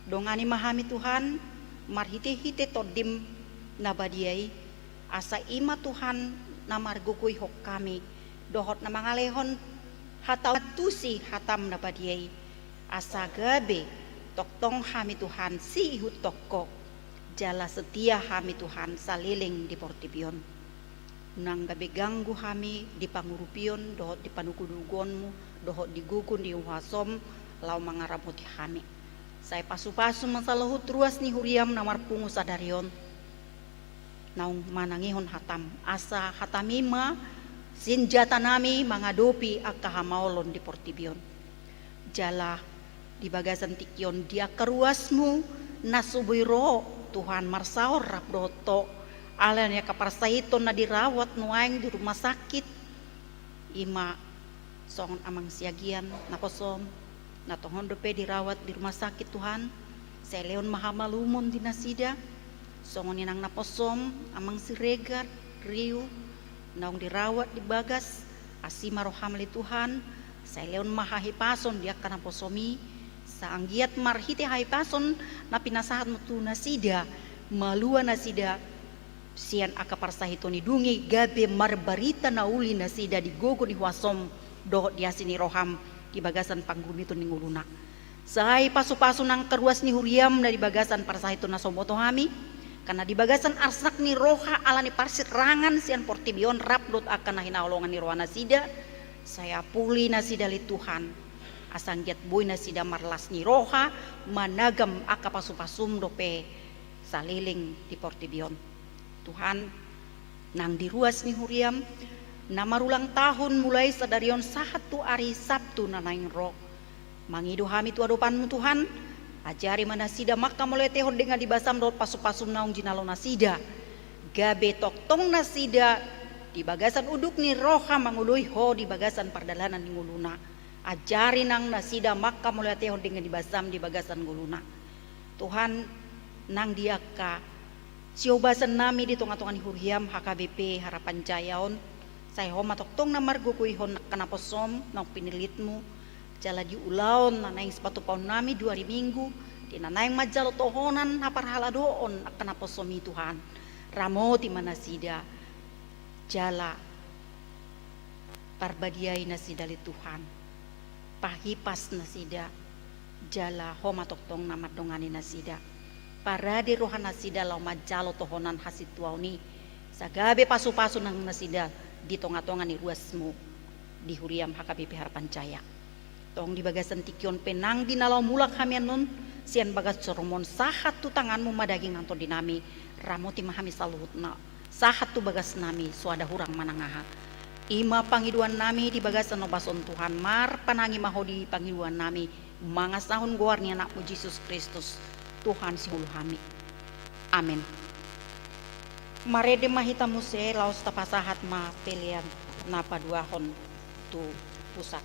dongani mahami Tuhan marhite-hite todim na badiyay asa ima Tuhan na margugoy hok kami dohot na mga lehon hataw tusi hatam na badiyay asa gabe toktong hami Tuhan si ihut toko jala setia hami Tuhan saliling di portibion nang gabi ganggu kami di pangurupion dohot di panukudugonmu dohot di gugun di uhasom lau mangaramuti kami saya pasu-pasu masalahut ruas ni huriam namar pungu sadarion naung manangihon hatam asa hatamima sinjata nami mangadopi akahamaolon di portibion jala di bagasan tikion dia keruasmu nasubuiro Tuhan marsaor rabdoto alan ya kaparsaito na dirawat nuaing di rumah sakit ima songon amang siagian naposom natohon dope dirawat di rumah sakit Tuhan seleon mahamalumon di nasida songon inang naposom amang siregar riu naung dirawat di bagas asima rohamli Tuhan seleon mahahipason dia kana posomi saanggiat marhiti hahipason na pinasahat mutu nasida malua nasida sian akaparsahito ni dungi gabe marbarita na uli nasida di gogo ni huasom doh dia sini roham di bagasan panggumito ni nguluna sahay paso-paso ng karuas ni huriam na di bagasan parsahito na somoto hami karena di bagasan arsak ni roha ala ni parsit rangan sian portibion rapdot akan na hinaulongan ni roha nasida saya puli nasida li Tuhan asanggiat boy nasida marlas ni roha managam akapaso-pasum dope saliling di portibion Tuhan nang diruas ni huriam na marulang tahun mulai sadarion satu hari Sabtu na naing roh mangido hami tu adopanmu Tuhan ajari manasida maka mulai tehon dengan dibasam dot pasu-pasum naung jinalo nasida gabe toktong nasida di bagasan uduk ni roha mangului ho di bagasan pardalanan ni nguluna ajari nang nasida maka mulai tehon dengan dibasam di bagasan nguluna Tuhan nang diaka siobasan nami di tonga-tonga ni huriam HKBP harapan jayaon saya homa toktong na margukui hon kanaposom nang pinilitmu jala di ulaon na naing sepatu paun nami 2 hari minggu di na naing majalo tohonan haparhala doon kanaposomi Tuhan ramo ti manasida jala parbadiai nasida li Tuhan pahipas nasida jala homa toktong na madongani nasida para di rohan nasida lau majalo tohonan hasit tuauni sagabe pasu-pasu nang nasida di tonga-tonga ni ruasmu di huriam HKBP harapan jaya tong di bagasan tikion penang di nalau mulak hamian nun sian bagas coromon sahat tu tanganmu madaging nanto dinami ramoti mahami saluhut na sahat tu bagas nami suada hurang manangaha ima pangiduan nami di bagasan obason Tuhan mar panangi mahodi pangiduan nami mangasahun goarni anakmu Yesus Kristus Tuhan si hulu hami amin marede mahita muse laos tapasahat ma pelian napa duahon tu pusat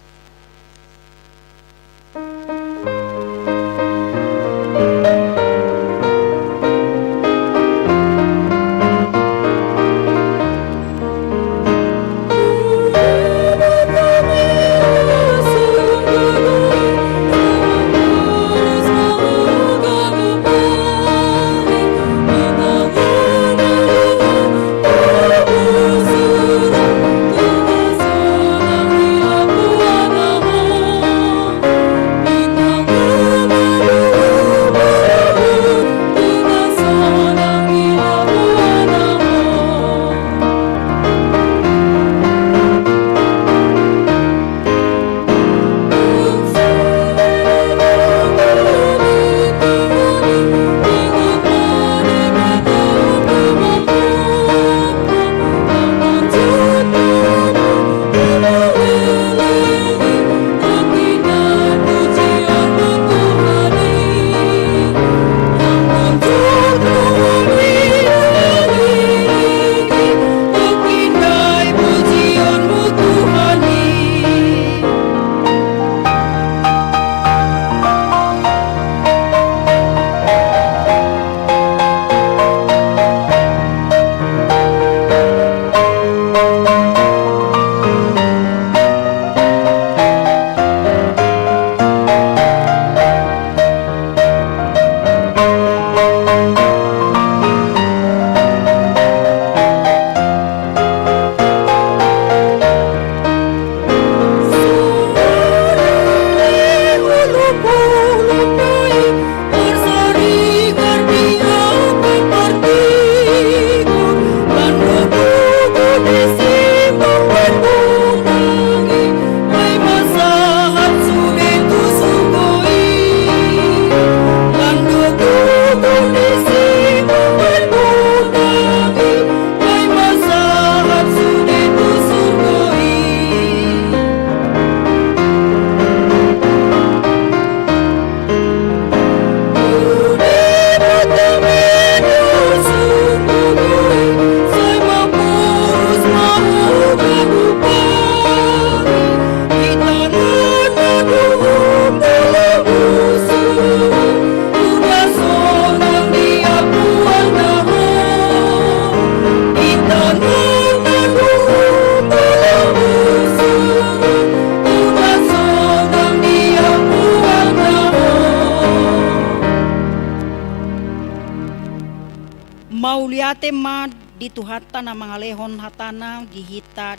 Muliate ma di tuhata na mga lehon hatana gihita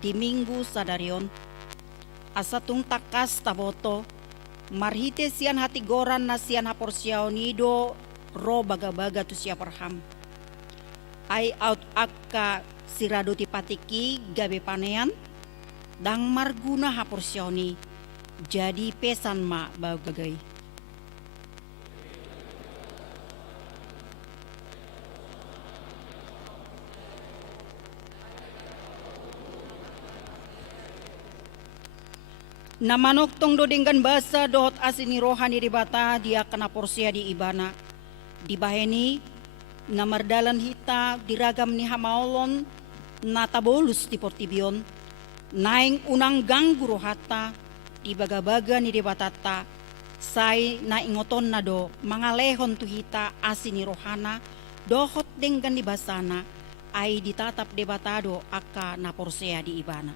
di minggu sadarion. Asatung takas taboto marhite sian hati goran na sian haporsiaw nido ro baga-baga tu siya parham. Ay out akka sirado ti patiki gabe panean dang marguna haporsiaw ni jadi pesan ma bagagay. Namanok tong dodinggan basa dohot asini rohani di bata dia kena porsia di ibana. Di baheni namardalan hita diragam ni hamaolon natabolus di portibion. Naing unang ganggu rohata di baga-baga ni di batata. Say na ingoton na do mga lehon tu hita asini rohana dohot denggan di basana ay ditatap di batado aka na porsia di ibana.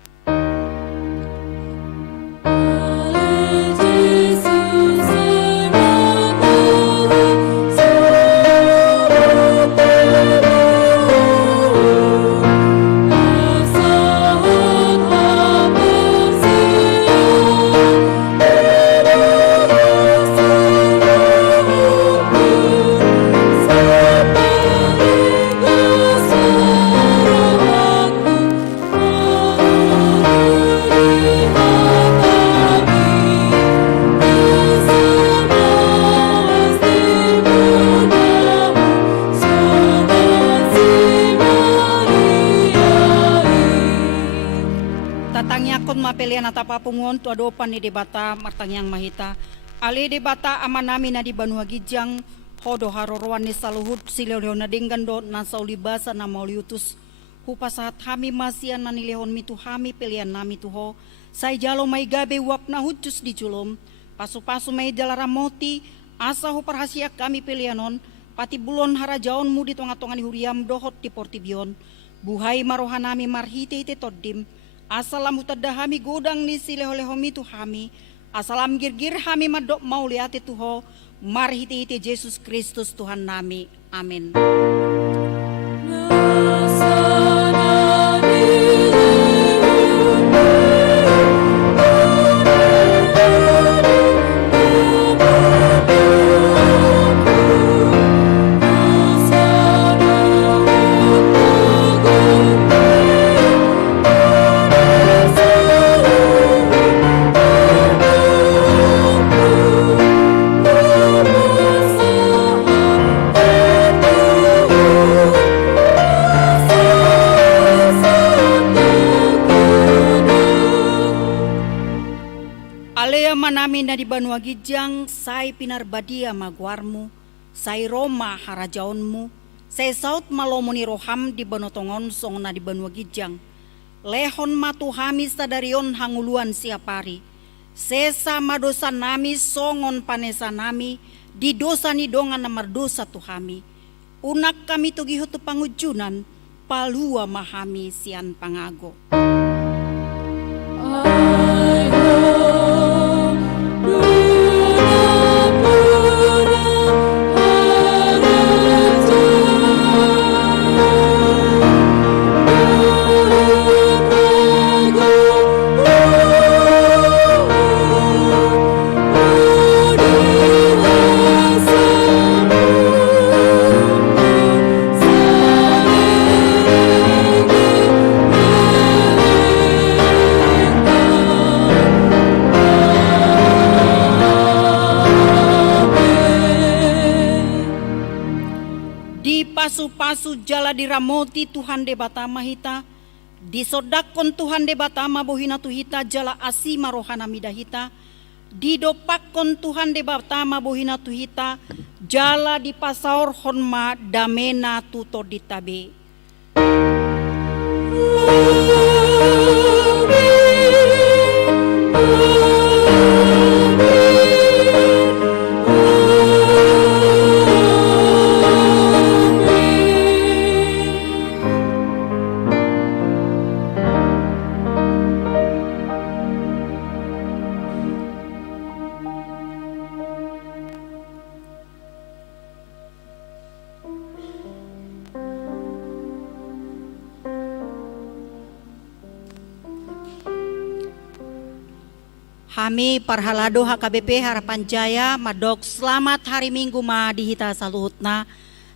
Pilihan at papungon tu adopan ni debata martangyang mahita. Ali debata aman namin na di Banua Gijang hodo haroroan ni saluhut sileo na dinggando na saulibasa na mauliutus. Hupasahat hami masian na nilehon mitu hami pilihan nami tuho. Say jalo may gabe wap na hudjus di julom. Pasu-pasu may dalaramoti asa huparhasiak kami pilihanon. Pati bulon harajaon mu di tonga-tonga ni huriam dohot di portibion. Buhay marohan nami marhite ite toddim. Asalam utadahami godang ni sileho-lehomi tu hami. Asalam girgir hami madok mau liate tuho. Marhiti-hiti Yesus Kristus Tuhan nami. Amin. Namin na di Banua Gijang, say pinarbadia magwarmu, say Roma harajaonmu, say saut malomo ni roham di Banotongon song na di Banua Gijang. Lehon matuhami sadarion hanguluan siapari. Sesa madosa nami songon panesa nami, di dosa ni dongan na mardosa tuhami. Unak kami tugiho tu pangujunan, palua mahami sian pangago. Pasu-pasu jala diramoti Tuhan de batama hita, disodakon Tuhan de batama bohina tuhita jala asima rohana midahita, didopakon Tuhan de batama bohina tuhita jala di pasaur honma damena tuto ditabe. Hami parhalado HKBP Harapan Jaya madok selamat hari Minggu ma dihita saluhutna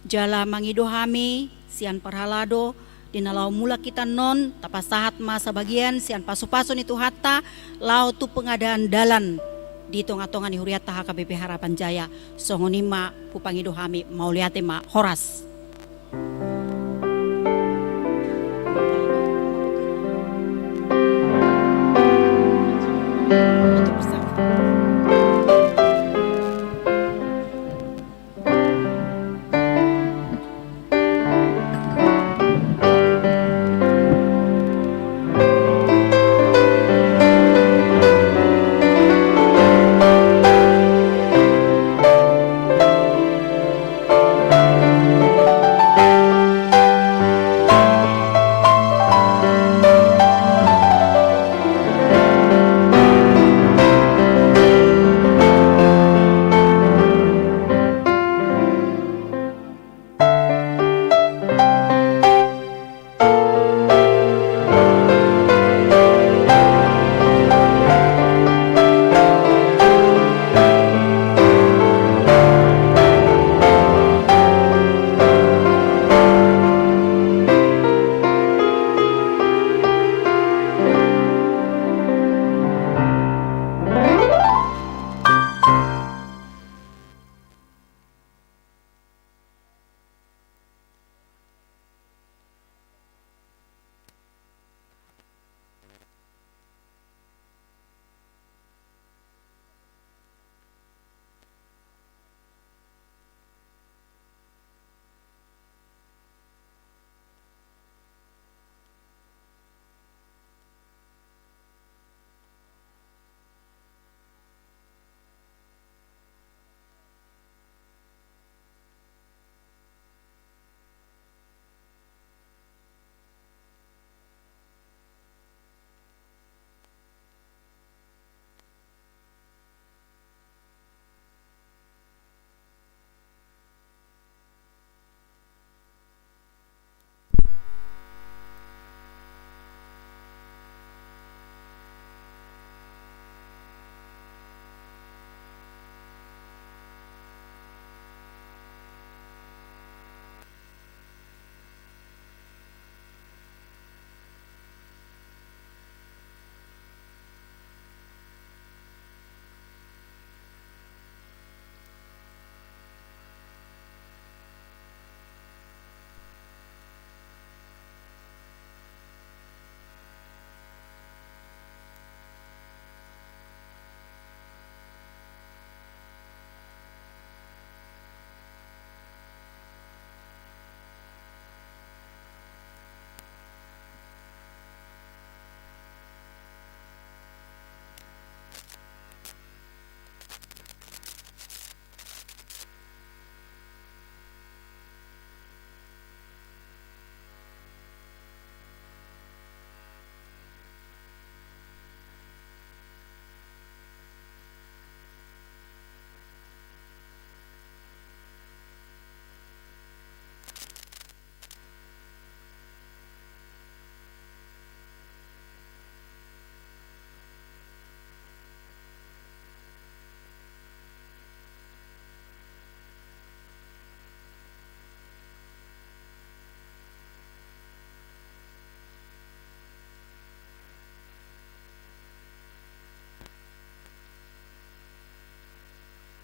jala mangido hami sian parhalado dinalau mula kita non tapasahat masa bagian sian pasu-pasun itu hatta lau tu pengadaan dalan di tonga-tonga ni huriata HKBP Harapan Jaya songonima pupangido hami mauliate ma horas.